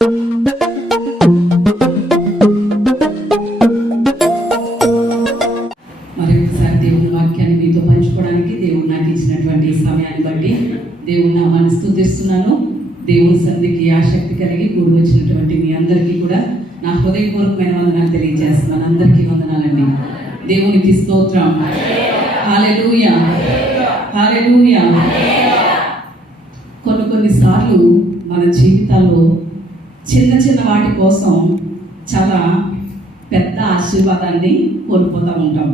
మరొకసారి దేవుని వాక్యాన్ని మీతో పంచుకోవడానికి దేవుడు నాకు ఇచ్చినటువంటి సమయాన్ని బట్టి దేవుని నామాన్ని స్తుతిస్తున్నాను. దేవుని సన్నిధికి ఆసక్తి కలిగి కూడి వచ్చినటువంటి మీ అందరికీ కూడా నా హృదయపూర్వకమైన వందనాలు తెలియజేస్తున్నాను. అందరికీ వందనాలండి. దేవునికి స్తోత్రం. హల్లెలూయా, హల్లెలూయా. కొన్నిసార్లు మన జీవితాల్లో చిన్న చిన్న వాటి కోసం చాలా పెద్ద ఆశీర్వాదాన్ని కోల్పోతూ ఉంటాం.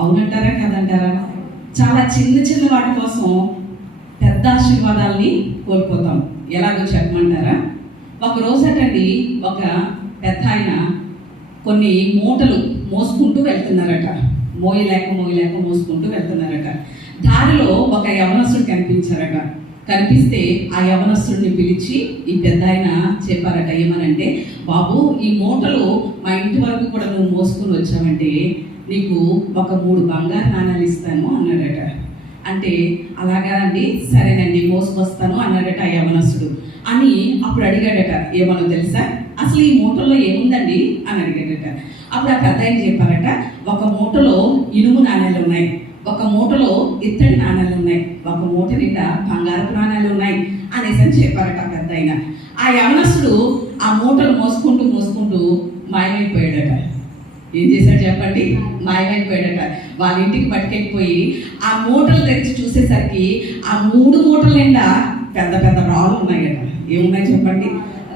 అవునంటారా కదంటారా? చాలా చిన్న చిన్న వాటి కోసం పెద్ద ఆశీర్వాదాలని కోల్పోతాం. ఎలాగో చెప్పమంటారా? ఒక రోజటండి ఒక పెద్ద ఆయన కొన్ని మూటలు మోసుకుంటూ వెళ్తున్నారట. మోయలేక మోసుకుంటూ వెళ్తున్నారట. దారిలో ఒక యవనస్తుడు కనిపిస్తే ఆ యవనస్తుడిని పిలిచి ఈ పెద్ద ఆయన చెప్పారట. ఏమనంటే, బాబు, ఈ మూటలు మా ఇంటి వరకు కూడా నువ్వు మోసుకొని వచ్చావంటే నీకు ఒక 3 బంగారు నాణాలు ఇస్తాను అన్నాడట. అంటే అలాగా అండి, సరేనండి మోసుకొస్తాను అన్నాడట ఆ యవనస్తుడు. అని అప్పుడు అడిగాడట, ఏమనో తెలుసా, అసలు ఈ మూటల్లో ఏముందండి అని అడిగాడట. అప్పుడు ఆ పెద్ద ఆయన చెప్పారట, ఒక మూటలో ఇనుము నాణాలు ఉన్నాయి, ఒక మూటలో ఇత్తడి నాణాలు ఉన్నాయి, ఒక మూట నిండా బంగారపు నాణాలు ఉన్నాయి అనేసి అని చెప్పారట పెద్ద ఆయన. ఆ యవనస్తుడు ఆ మూటలు మోసుకుంటూ మాయమైపోయాడట. ఏం చేశాడు చెప్పండి? మాయమైపోయాడట. వాళ్ళ ఇంటికి పట్టుకెళ్ళిపోయి ఆ మూటలు తెరిచి చూసేసరికి ఆ 3 మూటల నిండా పెద్ద పెద్ద రాళ్ళు ఉన్నాయట. ఏమున్నాయి చెప్పండి?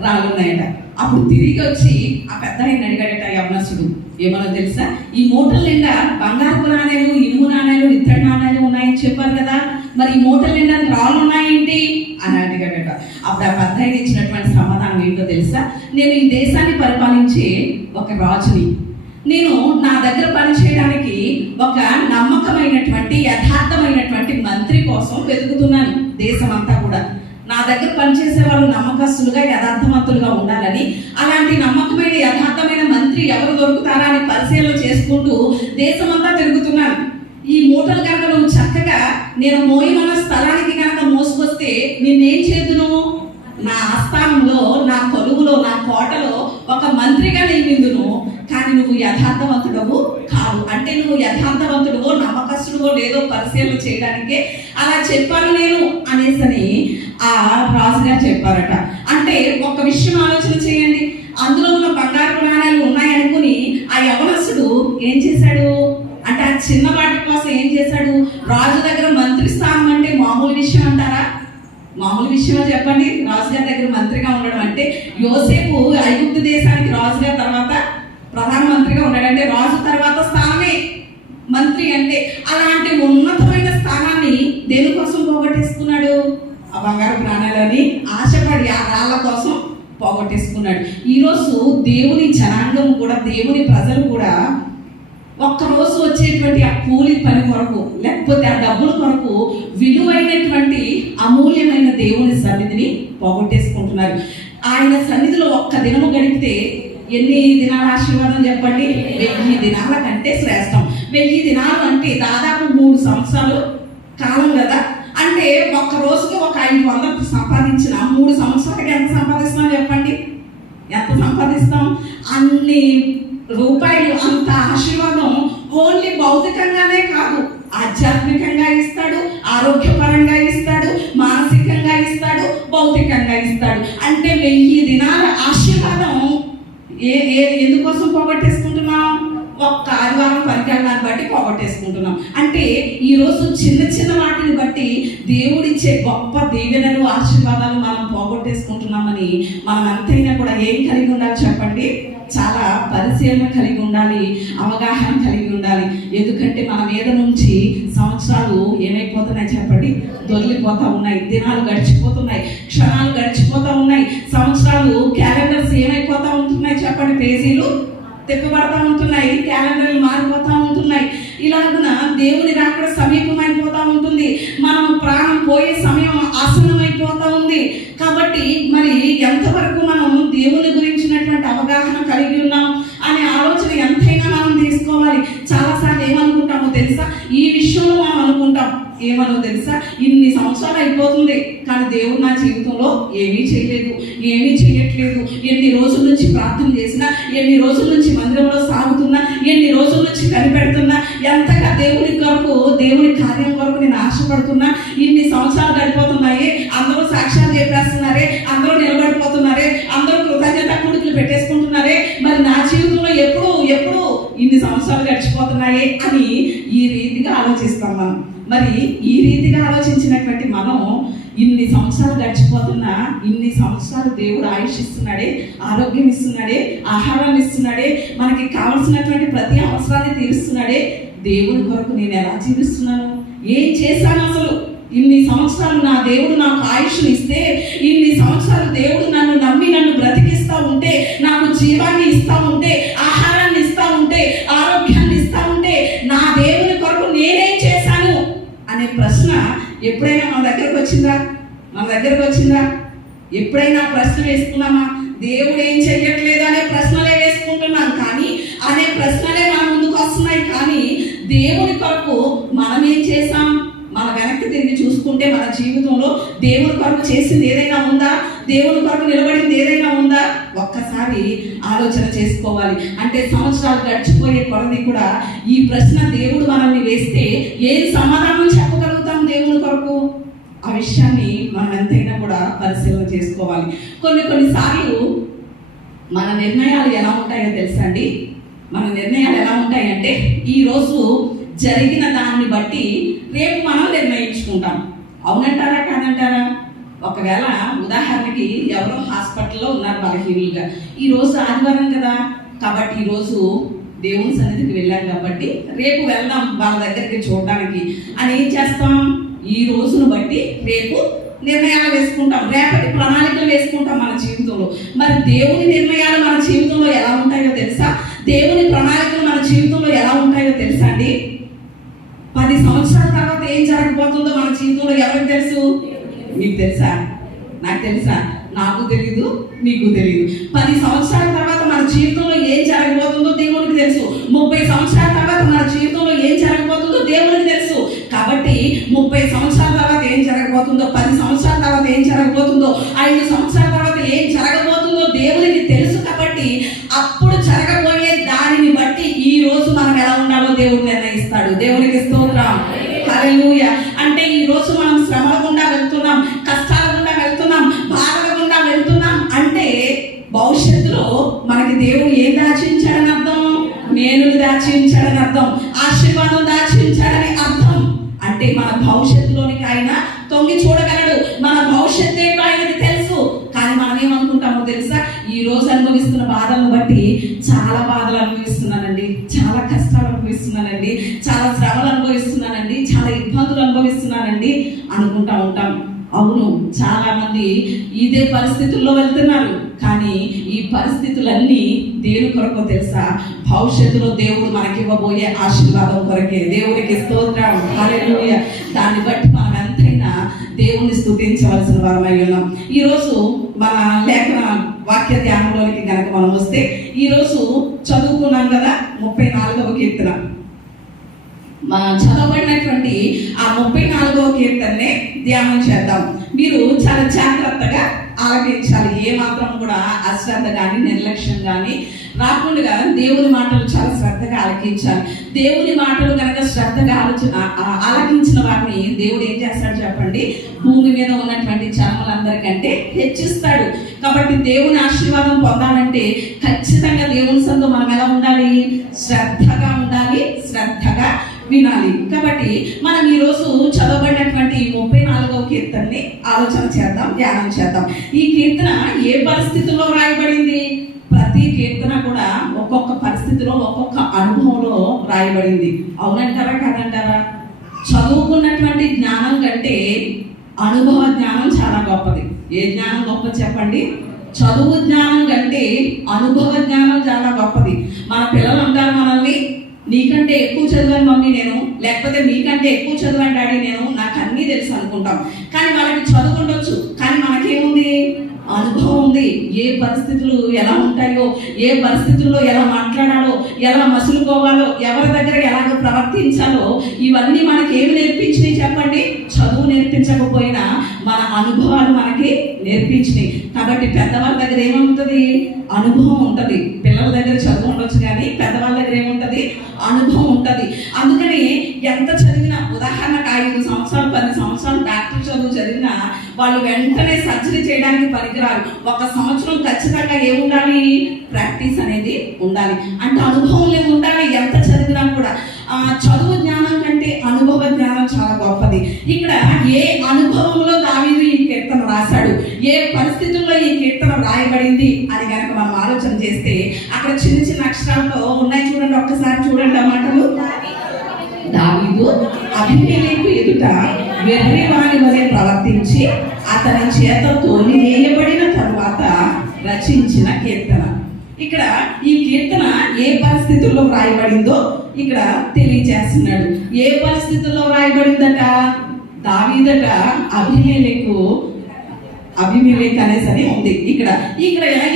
రాళ్ళు ఉన్నాయట. అప్పుడు తిరిగి వచ్చి ఆ పెద్ద ఆయన అడిగాడట యవనస్తుడు, ఏమన్నా తెలుసా, ఈ మూటల నిండా బంగారపు నాణాలు, ఇనుము నాణాలు, ఇత్తడి నాణాలు ఉన్నాయని చెప్పారు కదా, మరి ఈ మూటల నిండా రాళ్ళు ఉన్నాయేంటి అని అడిగాడట. అప్పుడు ఆ పెద్ద ఆయన ఇచ్చినటువంటి సమాధానం ఏంటో తెలుసా, నేను ఈ దేశాన్ని పరిపాలించే ఒక రాజుని, నేను నా దగ్గర పనిచేయడానికి ఒక నమ్మకమైనటువంటి యథార్థమైనటువంటి మంత్రి కోసం వెతుకుతున్నాను. దేశం అంతా కూడా నా దగ్గర పనిచేసే వాళ్ళు నమ్మకస్తులుగా యథార్థవంతులుగా ఉండాలని, అలాంటి నమ్మకమైన యథార్థమైన మంత్రి ఎవరు దొరుకుతారా అని పరిశీలన చేసుకుంటూ దేశమంతా తిరుగుతున్నాను. ఈ మూటలు కనుక నువ్వు చక్కగా నేను మోయమన్న స్థలానికి కనుక మోసుకొస్తే నేనేం చేద్దును, నా ఆస్థానంలో, నా కొలువులో, నా కోటలో ఒక మంత్రిగా నియమిందును. కానీ నువ్వు యథార్థవంతుడవు కాదు. అంటే నువ్వు యథార్థవంతుడువో నమ్మకస్తుడువో లేదో పరిశీలన చేయడానికే అలా చెప్పాను నేను అనేసని ఆ రాజుగారు చెప్పారట. అంటే ఒక విషయం ఆలోచన చేయండి, అందులో ఉన్న బంగారు నాణాలు ఉన్నాయనుకుని ఆ యవనస్తుడు ఏం చేశాడు అంటే, ఆ చిన్న వాటి కోసం ఏం చేశాడు, రాజు దగ్గర మంత్రి స్థానం అంటే మామూలు విషయం అంటారా? మామూలు విషయమో చెప్పండి? రాజుగారి దగ్గర మంత్రిగా ఉండడం అంటే, యోసేపు ఐగుప్తు దేశానికి రాజుగారి తర్వాత ప్రధానమంత్రిగా ఉన్నాడంటే రాజు తర్వాత స్థానమే మంత్రి అంటే. అలాంటి ఉన్నతమైన స్థానాన్ని దేనికోసం పోగొట్టేసుకున్నాడు? ఆ బంగారు ప్రాణాలని ఆశపడి ఆ రాళ్ళ కోసం పోగొట్టేసుకున్నాడు. ఈరోజు దేవుని జనాంగం కూడా, దేవుని ప్రజలు కూడా ఒక్కరోజు వచ్చేటువంటి ఆ కూలి పని కొరకు, లేకపోతే ఆ డబ్బుల కొరకు విలువైనటువంటి అమూల్యమైన దేవుని సన్నిధిని పోగొట్టేసుకుంటున్నారు. ఆయన సన్నిధిలో ఒక్క దినము గడిపితే ఎన్ని దినాల ఆశీర్వాదం చెప్పండి? 1000 దినాల కంటే శ్రేష్టం. 1000 దినాలు అంటే దాదాపు 3 సంవత్సరాలు కాలం కదా. అంటే ఒక్క రోజుకి ఒక 500 సంపాదించిన 3 సంవత్సరాలకి ఎంత సంపాదిస్తాం చెప్పండి? ఎంత సంపాదిస్తాం? అన్ని రూపాయలు, అంత ఆశీర్వాదం ఓన్లీ భౌతికంగానే కాదు, ఆధ్యాత్మికంగా ఇస్తాడు, ఆరోగ్యపరంగా ఇస్తాడు, మానసికంగా ఇస్తాడు, భౌతికంగా ఇస్తాడు. అంటే 1000 దినాల ఆశీర్వాదం ఎందుకోసం పోగొట్టేసుకుంటున్నాం? ఒక్క ఆదివారం పరికల్లాన్ని బట్టి పోగొట్టేసుకుంటున్నాం. అంటే ఈరోజు చిన్న చిన్న వాటిని బట్టి దేవుడిచ్చే గొప్ప దీవెనలు, ఆశీర్వాదాలు మనం పోగొట్టేసుకుంటున్నామని మనం అంతైనా కూడా ఏం కలిగి ఉండాలి చెప్పండి? చాలా పరిశీలన కలిగి ఉండాలి, అవగాహన కలిగి ఉండాలి. ఎందుకంటే మన మీద నుంచి సంవత్సరాలు ఏమైపోతున్నాయి చెప్పండి? దొరికిపోతూ ఉన్నాయి, దినాలు గడిచిపోతున్నాయి, క్షణాలు గడిచిపోతూ ఉన్నాయి, సంవత్సరాలు క్యాలెండర్స్ ఏమైపోతూ ఉంటున్నాయి చెప్పండి? పేజీలు తిప్పబడతా ఉంటున్నాయి, క్యాలెండర్లు మారిపోతూ ఉంటున్నాయి. ఇలాగున దేవుని రాకడ సమీపమైపోతూ ఉంటుంది, మనం ప్రాణం పోయే సమయం ఆసన్నమైపోతూ ఉంది. కాబట్టి మరి ఎంతవరకు మనం దేవుని గురించినటువంటి అవగాహన కలిగి ఉన్నాం అనే ఆలోచన ఎంతైనా మనం తీసుకోవాలి. చాలాసార్లు ఏమనుకుంటామో తెలుసా? ఈ విషయంలో మనం అనుకుంటాం, ఏమనో తెలుసా, ఇన్ని సంవత్సరాలు అయిపోతుంది కానీ దేవుడు నా జీవితంలో ఏమీ చేయలేదు, ఏమీ చేయట్లేదు చేయట్లేదు, ఎన్ని రోజుల నుంచి ప్రార్థన చేసినా, ఎన్ని రోజుల నుంచి మందిరంలో సాగుతున్నా, ఎన్ని రోజుల నుంచి కనిపెడుతున్నా, ఎంతగా దేవుని కొరకు, దేవుని కార్యం కొరకు నేను ఆశపడుతున్నా, ఇన్ని సంవత్సరాలు గడిపోతున్నాయి, అందరూ సాక్ష్యాలు చెప్పేస్తున్నారే, అందరూ నిలబడిపోతున్నారే, అందరూ కృతజ్ఞత కూడికలు పెట్టేసుకుంటున్నారే, మరి నా జీవితంలో ఎప్పుడు ఇన్ని సంవత్సరాలు గడిచిపోతున్నాయి అని ఈ రీతిగా ఆలోచిస్తాం మనం. మరి ఈ రీతిగా ఆలోచించినటువంటి మనం ఇన్ని సంవత్సరాలు గడిచిపోతున్నా, ఇన్ని సంవత్సరాలు దేవుడు ఆయుష్ ఇస్తున్నాడే, ఆరోగ్యం ఇస్తున్నాడే, ఆహారం ఇస్తున్నాడే, మనకి కావలసినటువంటి ప్రతి అవసరాన్ని తీరుస్తున్నాడే, దేవుని కొరకు నేను ఎలా జీవిస్తున్నాను, ఏం చేశాను అసలు? ఇన్ని సంవత్సరాలు నా దేవుడు నాకు ఆయుష్ని ఇస్తే, ఇన్ని సంవత్సరాలు దేవుడు నన్ను నమ్మి నన్ను బ్రతికిస్తూ ఉంటే, నాకు జీవాన్ని ఇస్తూ ఉంటే, ఆహారాన్ని ఇస్తూ ఉంటే, ఆరోగ్యాన్ని ఇస్తూ ఉంటే, నా దేవుని కొరకు నేనేం చేశాను అనే ప్రశ్న ఎప్పుడైనా మన దగ్గరకు వచ్చిందా? ఎప్పుడైనా ప్రశ్న వేసుకున్నామా? దేవుడు ఏం చెయ్యట్లేదు అనే ప్రశ్నలే వేసుకుంటున్నాం, కానీ అనే ప్రశ్నలే మన ముందుకు వస్తున్నాయి. కానీ దేవుని కొరకు మనం ఏం చేశాం? మన వెనక్కి తిరిగి చూసుకుంటే మన జీవితంలో దేవుని కొరకు చేసింది ఏదైనా ఉందా? దేవుని కొరకు నిలబడింది ఏదైనా ఉందా? ఒక్కసారి ఆలోచన చేసుకోవాలి. అంటే సంవత్సరాలు గడిచిపోయే కొలది కూడా ఈ ప్రశ్న దేవుడు మనల్ని వేస్తే ఏం సమాధానం చెప్పగలుగుతాం దేవుని కొరకు? ఆ విషయాన్ని మనం ఎంతైనా కూడా పరిశీలన చేసుకోవాలి. కొన్నిసార్లు మన నిర్ణయాలు ఎలా ఉంటాయో తెలుసా అండి? మన నిర్ణయాలు ఎలా ఉంటాయంటే, ఈరోజు జరిగిన దాన్ని బట్టి రేపు మనం నిర్ణయించుకుంటాం. అవునంటారా కాదంటారా? ఒకవేళ ఉదాహరణకి ఎవరో హాస్పిటల్లో ఉన్నారు బలహీనులుగా, ఈరోజు ఆదివారం కదా, కాబట్టి ఈరోజు దేవుని సన్నిధికి వెళ్ళాం కాబట్టి రేపు వెళ్దాం వాళ్ళ దగ్గరికి చూడడానికి అని ఏం చేస్తాం? ఈ రోజును బట్టి రేపు నిర్ణయాలు వేసుకుంటాం, రేపటి ప్రణాళికలు వేసుకుంటాం మన జీవితంలో. మరి దేవుని నిర్ణయాలు మన జీవితంలో ఎలా ఉంటాయో తెలుసా? దేవుని ప్రణాళికలు మన జీవితంలో ఎలా ఉంటాయో తెలుసా అండి? 10 సంవత్సరాల తర్వాత ఏం జరగబోతుందో మన జీవితంలో ఎవరికి తెలుసు? మీకు తెలుసా? నాకు తెలుసా? నాకు తెలీదు, మీకు తెలీదు. 10 సంవత్సరాల తర్వాత మన జీవితంలో ఏం జరగబోతుందో దేవునికి తెలుసు. 30 సంవత్సరాల తర్వాత మన జీవితంలో ఏం జరగబోతుందో దేవునికి తెలుసు. కాబట్టి 30 సంవత్సరాల తర్వాత ఏం జరగబోతుందో, 10 సంవత్సరాల తర్వాత ఏం జరగబోతుందో, 5 సంవత్సరాల తర్వాత ఏం జరగబోతుందో దేవునికి తెలుసు. కాబట్టి అప్పుడు జరగబోయే దానిని బట్టి ఈ రోజు మనం ఎలా ఉండాలో దేవుడు నిర్ణయిస్తాడు. దేవునికి స్తోత్రం, హల్లెలూయా. అంటే ఈ రోజు మనం శ్రమల గుండా వెళ్తున్నాం, కష్టాల గుండా వెళ్తున్నాం, బాధల గుండా వెళ్తున్నాం అంటే భవిష్యత్తులో మనకి దేవుడు ఏం దాచించాడని అర్థం? మేలుని దాచించాడని అర్థం, ఆశీర్వాదం దాచించాడని అర్థం. అంటే మన భవిష్యత్తులోనికి ఆయన తొంగి చూడగలడు, మన భవిష్యత్తు ఏంటో ఆయనకి తెలుసు. కానీ మనం ఏమనుకుంటామో తెలుసా? ఈ రోజు అనుభవిస్తున్న బాధలను బట్టి చాలా బాధలు అనుభవిస్తున్నానండి, చాలా కష్టాలు అనుభవిస్తున్నానండి, చాలా శ్రమలు అనుభవిస్తున్నానండి, చాలా ఇబ్బందులు అనుభవిస్తున్నానండి అనుకుంటా ఉంటాం. అవును, చాలా మంది ఇదే పరిస్థితుల్లో వెళ్తున్నారు. కానీ ఈ పరిస్థితులన్నీ దేని కొరకు తెలుసా? భవిష్యత్తులో దేవుడు మనకి ఇవ్వబోయే ఆశీర్వాదం కొరకే. దేవునికి స్తోత్రం, హల్లెలూయా. దాన్ని బట్టి మనం ఎంతైనా దేవుని స్తుతించవలసిన వారమై ఉన్నాం. ఈరోజు మన లేఖన వాక్య ధ్యానంలోనికి కనుక మనం వస్తే, ఈరోజు చదువుకున్నాం కదా 34వ కీర్తన. చదవబడినటువంటి ఆ 34వ కీర్తననే ధ్యానం చేద్దాం. మీరు చాలా జాగ్రత్తగా ఆలకించాలి. ఏ మాత్రం కూడా అశ్రద్ధ కానీ నిర్లక్ష్యం కానీ రాకుండా దేవుని మాటలు చాలా శ్రద్ధగా ఆలకించాలి. దేవుని మాటలు కనుక శ్రద్ధగా ఆలకించిన వారిని దేవుడు ఏం చేస్తాడు చెప్పండి? భూమి మీద ఉన్నటువంటి జనములందరికంటే హెచ్చిస్తాడు. కాబట్టి దేవుని ఆశీర్వాదం పొందాలంటే ఖచ్చితంగా దేవుని సందు మనం ఎలా ఉండాలి? శ్రద్ధగా ఉండాలి, శ్రద్ధగా వినాలి. కాబట్టి మనం ఈరోజు చదవబడినటువంటి 34వ కీర్తనని ఆలోచన చేద్దాం, ధ్యానం చేద్దాం. ఈ కీర్తన ఏ పరిస్థితుల్లో రాయబడింది? ప్రతి కీర్తన కూడా ఒక్కొక్క పరిస్థితిలో, ఒక్కొక్క అనుభవంలో రాయబడింది. అవునంటారా కాదంటారా? చదువుకున్నటువంటి జ్ఞానం కంటే అనుభవ జ్ఞానం చాలా గొప్పది. ఏ జ్ఞానం గొప్పది చెప్పండి? చదువు జ్ఞానం కంటే అనుభవ జ్ఞానం చాలా గొప్పది. మన పిల్లలు అంటారు మనల్ని, నీకంటే ఎక్కువ చదివాను మమ్మీ నేను, లేకపోతే నీకంటే ఎక్కువ చదివాను డాడీ నేను, నాకు అన్నీ తెలుసు అనుకుంటాం. కానీ వాళ్ళకి చదువు ఉండొచ్చు, కానీ మనకేముంది? అనుభవం ఉంది. ఏ పరిస్థితులు ఎలా ఉంటాయో, ఏ పరిస్థితుల్లో ఎలా మాట్లాడాలో, ఎలా మసులుకోవాలో, ఎవరి దగ్గర ఎలాగ ప్రవర్తించాలో, ఇవన్నీ మనకి ఏమి నేర్పించినాయి చెప్పండి? చదువు నేర్పించకపోయినా మన అనుభవాలు మనకి నేర్పించినాయి. కాబట్టి పెద్దవాళ్ళ దగ్గర ఏముంటుంది? అనుభవం ఉంటుంది. పిల్లల దగ్గర చదువు ఉండొచ్చు కానీ పెద్దవాళ్ళ దగ్గర ఏముంటుంది? అనుభవం ఉంటుంది. అందుకని ఎంత చదివినా, ఉదాహరణకు 5 సంవత్సరాలు 10 సంవత్సరాలు డాక్టర్ చదువు చదివినా వాళ్ళు వెంటనే సర్జరీ చేయడానికి పనికిరారు. 1 సంవత్సరం ఖచ్చితంగా ఏముండాలి? ప్రాక్టీస్ అనేది ఉండాలి. అంటే అనుభవం ఉండాలి ఎంత చదివినా కూడా. చదువు జ్ఞానం కంటే అనుభవ జ్ఞానం చాలా గొప్పది. ఇక్కడ ఏ అనుభవంలో దావీదు ఈ కీర్తన రాశాడు, ఏ పరిస్థితుల్లో ఈ కీర్తన రాయబడింది అని కనుక మనం ఆలోచన చేస్తే అక్కడ చిన్న చిన్న అక్షరాలతో ఉన్నాయి చూడండి. ఒక్కసారి చూడండి ఆ మాటలు. దావీదు అబీమెలెకు ఎదుట వెర్రివాని వలె ప్రవర్తించి అతని చేత తోలివేయబడిన తరువాత రచించిన కీర్తన. ఇక్కడ ఈ కీర్తన ఏ పరిస్థితుల్లో రాయబడిందో ఇక్కడ తెలియజేస్తున్నాడు. ఏ పరిస్థితుల్లో రాయబడిందట? దావీదట అబీమెలెకు అనేసరి ఉంది ఇక్కడ.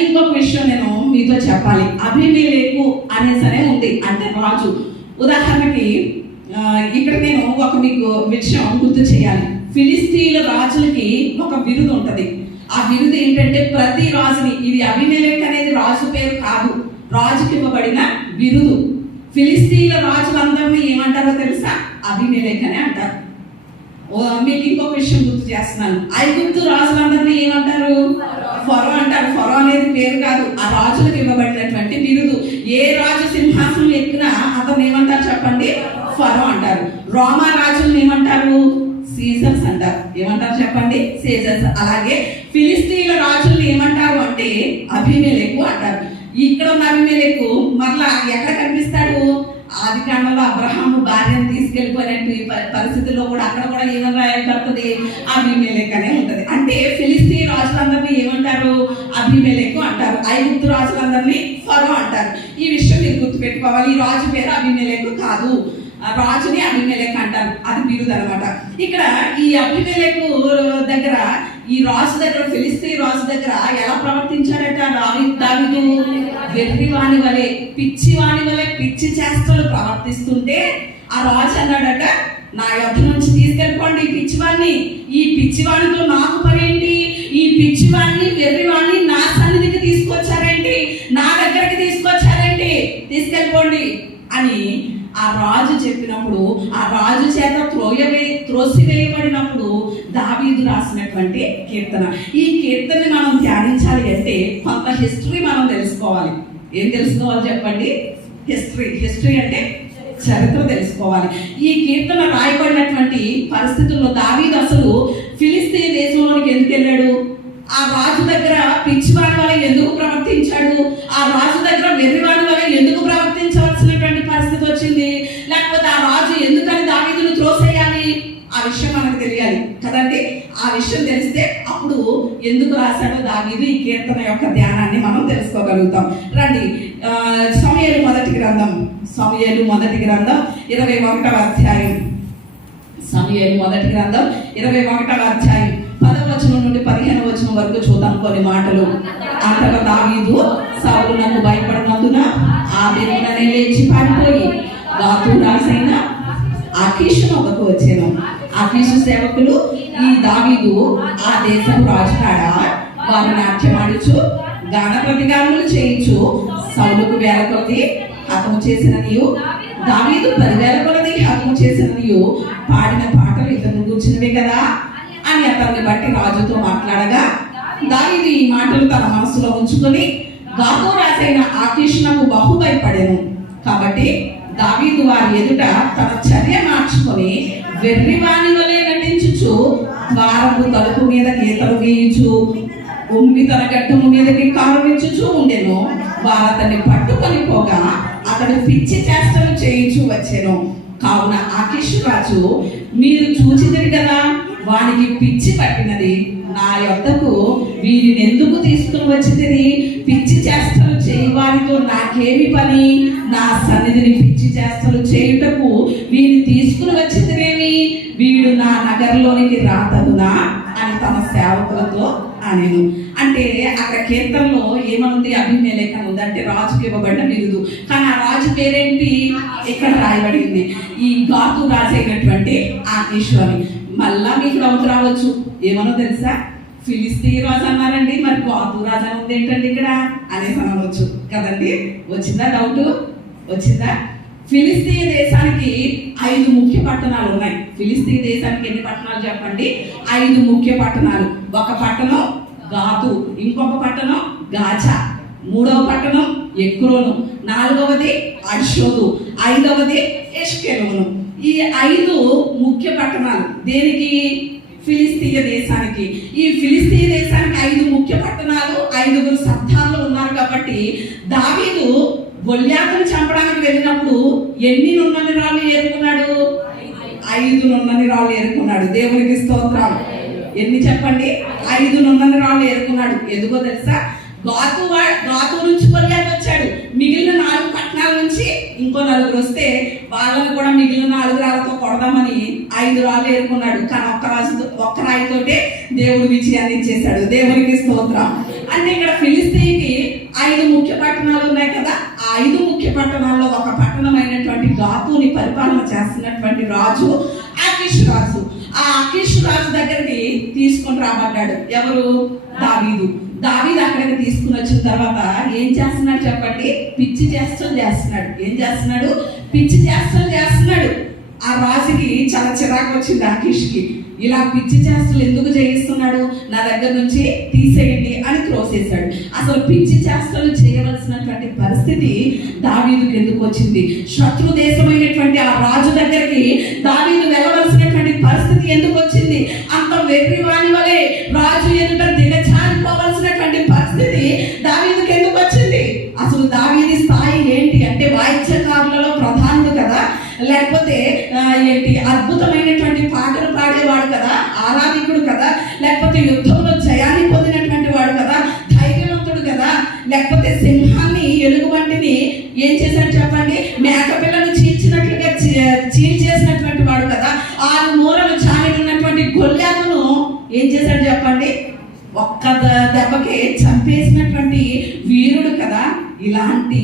ఇంకొక విషయం నేను మీతో చెప్పాలి. అబీమెలెకు అనేసరే ఉంది అంటే రాజు. ఉదాహరణకి ఇక్కడ నేను మీకు విషయం గుర్తు చేయాలి. ఫిలిస్తీన్ల రాజులకి ఒక బిరుదు ఉంటది. ఆ బిరుదు ఏంటంటే ప్రతి రాజుని, ఇది అబీమెలెకు అనేది రాజు పేరు కాదు, రాజుకి ఇవ్వబడిన బిరుదు. ఫిలిస్తీన్ల రాజులందరినీ ఏమంటారో తెలుసా? అబీమెలెకు అని అంటారు. మీకు ఇంకొక విషయం గుర్తు చేస్తున్నాను. ఐగుప్తు రాజులందరినీ ఏమంటారు? ఫరో అంటారు. ఫరో అనేది పేరు కాదు, ఆ రాజులకు ఇవ్వబడినటువంటి బిరుదు. ఏ రాజు సింహాసనం ఎక్కినా అతను ఏమంటారు చెప్పండి? ఫరో అంటారు. రోమా రాజులను ఏమంటారు? సీజర్స్ అంటారు. ఏమంటారు చెప్పండి? సీజర్స్. అలాగే ఫిలిస్తీన్ల రాజులను ఏమంటారు అంటే అబీమెలెకు అంటారు. ఇక్కడ ఉన్న అబీమెలెకు మరలా ఎక్కడ కనిపిస్తాడు? ఆదికాండంలో అబ్రహాము భార్యను తీసుకెళ్ళిపోయినట్టు ఈ పరిస్థితుల్లో కూడా అక్కడ కూడా ఏమని రాయబడుతుంది? అబీమెలెకు అనే ఉంటది. అంటే ఫిలిస్తీన్ రాజులందరినీ ఏమంటారు? అబీమెలెకు అంటారు. ఐగుప్తు రాజులందరినీ ఫరో అంటారు. ఈ విషయం మీరు గుర్తుపెట్టుకోవాలి. ఈ రాజు పేరు అబీమెలెకు కాదు, రాజుని అబీమెలెకు అంటారు. అది బిరుదు అనమాట. ఇక్కడ ఈ అబీమెలెకు దగ్గర, ఈ రాజు దగ్గర, ఫిలిస్తీన్ రాజు దగ్గర ఎలా ప్రవర్తించాడట దావీదు? వెర్రివాని వలె, పిచ్చివాని వలె పిచ్చి చేష్టలు ప్రవర్తిస్తుంటే ఆ రాజు అన్నాడట, నా యొద్ద నుంచి తీసుకెళ్ళిపోండి ఈ పిచ్చివాడిని. ఈ పిచ్చివాడితో నాకు పనేంటి? ఈ పిచ్చివాడిని, వెర్రివాడిని నా సన్నిధికి తీసుకొచ్చారేంటి? నా దగ్గరికి తీసుకొచ్చారేంటి? తీసుకెళ్ళిపోండి అని ఆ రాజు చెప్పినప్పుడు, ఆ రాజు చేత త్రోసివేయబడినప్పుడు దావీదు రాసినటువంటి కీర్తన. ఈ కీర్తనని మనం ధ్యానించాలి అంటే కొంత హిస్టరీ మనం తెలుసుకోవాలి. ఏం తెలుసుకోవాలి చెప్పండి? హిస్టరీ అంటే చరిత్ర తెలుసుకోవాలి. ఈ కీర్తన రాయబడినటువంటి పరిస్థితుల్లో దావీదు అసలు ఫిలిస్తీన్ దేశంలోనికి ఎందుకు వెళ్ళాడు? ఆ రాజు దగ్గర పిచ్చివాడి వల్ల ఎందుకు ప్రవర్తించాడు? ఆ రాజు దగ్గర వెర్రివాడి వల్ల ఎందుకు ప్రవర్తించవలసినటువంటి పరిస్థితి వచ్చింది? లేకపోతే ఆ రాజు ఎందుకని దావీదును త్రోసేయాలి? ఆ విషయం మనకు తెలియాలి కదండి. ఆ విషయం తెలిస్తే అప్పుడు ఎందుకు రాశాడో దావీదు ఈ కీర్తన యొక్క ధ్యానాన్ని మనం తెలుసుకోగలుగుతాం. రండి, సమూయేలు మొదటి గ్రంథం 21వ అధ్యాయం. సమూయేలు మొదటి గ్రంథం 21వ అధ్యాయం 10వ వచనం నుండి 15వ వచనం వరకు చూద్దాం కొన్ని మాటలు. అంతగా దావీదు సౌలునకు భయపడినందున ఆ దినముననే లేచి పారిపోయి గాతు రాజైన ఆకీషు వద్దకు వచ్చాను. ఆకీషు సేవకులు ఈ దావీదు ఆ దేశం రాజు కాడ వారు నాట్యమాడుచు గాన ప్రతిగానములు చేయించు సౌలుకు 1000 కొలది హతము చేసిన నీవు, దావీదు 10,000 కొలది హతము చేసిన నీవు పాడిన పాటలు ఇతను కూర్చున్నవే కదా అని అతన్ని బట్టి రాజుతో మాట్లాడగా, దావీదు ఈ మాటలు తన మనసులో ఉంచుకొని గాతు రాజైన ఆకీషునకు బహు భయపడెను. కాబట్టి దావీదు వారి ఎదుట తన చర్య మార్చుకొని వెర్రివాని వలె నటించుచు ద్వారపు తలుపు మీద గీతలు గీయించు ఉమ్మి తన గడ్డము మీదకి కారువించుచూ ఉండెను. వారు అతన్ని పట్టుకొని పోగా అతడు పిచ్చి చేష్టలు చేయించు వచ్చెను. కావున ఆకీషు రాజు, మీరు చూచిదిరి కదా, వానికి పిచ్చి పట్టినది, నా యొద్దకు వీరిని ఎందుకు తీసుకుని వచ్చింది? పిచ్చి చేష్టలు చేయి వారితో నాకేమి పని? నా సన్నిధిని పిచ్చి చేష్టలు చేయుటకు వీరిని తీసుకుని వచ్చిందిరేమి? వీడు నా నగరంలోనికి రాతగునా అని తన సేవకులతో అనేను. అంటే అంటే అక్కడ కీర్తనలో ఏమనుంది? అభిమేలెక్ ఉంది, అంటే రాజుకి ఇవ్వబడిన బిరుదు. కానీ ఆ రాజు పేరేంటి? ఇక్కడ రాయబడింది ఈ గాతు రాజు అయినటువంటి ఆకీషు అని. మళ్ళా మీకు డౌట్ రావచ్చు, ఏమనో తెలుసా? ఫిలిస్తీ రాజు అన్నారండి, మరి గాతు రాజు అని ఉంది ఏంటండి ఇక్కడ అనేసి అనవచ్చు కదండి. వచ్చిందా డౌట్? వచ్చిందా? ఫిలిస్తీ దేశానికి 5 ముఖ్య పట్టణాలు ఉన్నాయి. ఫిలిస్తీ దేశానికి ఎన్ని పట్టణాలు చెప్పండి? 5 ముఖ్య పట్టణాలు. ఒక పట్టణం గాతు, ఇంకొక పట్టణం గాజా, మూడవ పట్టణం ఎక్రోను, నాలుగవది అడ్షోదు, ఐదవది ఎష్కెలోను. ఈ 5 ముఖ్య పట్టణాలు దేనికి? ఫిలిస్తీయ దేశానికి. ఈ ఫిలిస్తీయ దేశానికి 5 ముఖ్య పట్టణాలు, 5 సర్దార్లు ఉన్నారు. కాబట్టి దావీదు గొల్యాతును చంపడానికి వెళ్ళినప్పుడు ఎన్ని నున్నని రాళ్ళు ఏరుకున్నాడు? 5 నున్నని రాళ్ళు ఏరుకున్నాడు. దేవునికి స్తోత్రాలు. ఎన్ని చెప్పండి? 5 నున్నని రాళ్ళు ఏరుకున్నాడు. ఎందుకో తెలుసా? గాతు నుంచి గొల్యాతు వచ్చాడు. మిగిలిన 4 పట్టణాల నుంచి ఇంకో 4 వస్తే వాళ్ళని కూడా మిగిలిన 4 రాళ్ళతో కొడదామని 5 రాళ్ళు ఏరుకున్నాడు. కానీ ఒక్క రాయితోటే దేవుడు విజయాన్ని ఇచ్చేశాడు. దేవునికి స్తోత్రం. అంటే ఇక్కడ ఫిలిస్తీన్కి 5 ముఖ్య పట్టణాలు ఉన్నాయి కదా. ఆ 5 ముఖ్య పట్టణాల్లో ఒక పట్టణమైనటువంటి గాతుని పరిపాలన చేస్తున్నటువంటి రాజు ఆకీషు రాజు. ఆ ఆకీషు రాజు దగ్గరికి తీసుకొని రాబడ్డాడు. ఎవరు? దావీదు. దావీదు అక్కడికి తీసుకుని వచ్చిన తర్వాత ఏం చేస్తున్నాడు చెప్పండి? పిచ్చి చేష్టలు చేస్తున్నాడు. ఏం చేస్తున్నాడు? పిచ్చి చేష్టలు చేస్తున్నాడు. ఆ రాజుకి చాలా చిరాకు వచ్చింది ఆకీష్కి. ఇలా పిచ్చి చేష్టలు ఎందుకు చేయిస్తున్నాడు? నా దగ్గర నుంచి తీసేయండి అని త్రోసేశాడు. అసలు పిచ్చి చేష్టలు చేయవలసినటువంటి పరిస్థితి దావీదుకి ఎందుకు వచ్చింది? శత్రు దేశమైనటువంటి ఆ రాజు దగ్గరికి దావీదు వెళ్ళవలసినటువంటి పరిస్థితి ఎందుకు వచ్చింది? అంత వెర్రివాని వలె రాజు ఎదుట దిగజారిపోవలసినటువంటి పరిస్థితి దావీదుకి ఎందుకు వచ్చింది? అసలు దావీదు స్థాయి ఏంటి అంటే వాయిద్యకారులలో ప్రధానుడు కదా, లేకపోతే ఏంటి అద్భుతమైనటువంటి పాటలు పాడేవాడు కదా, ఆరాధికుడు కదా, లేకపోతే యుద్ధంలో జయాన్ని పొందినటువంటి వాడు కదా, ధైర్యవంతుడు కదా, లేకపోతే సింహాన్ని ఎలుగుబంటిని ఏం చేశాడు చెప్పండి? మేకపిల్లను చీల్చినట్లుగా చీల్చేసినటువంటి వాడు కదా, 6 మూరలు చాలి ఉన్నటువంటి గొల్యాతును ఏం చేశాడు చెప్పండి? ఒక్క దెబ్బకి చంపేసినటువంటి వీరుడు కదా. ఇలాంటి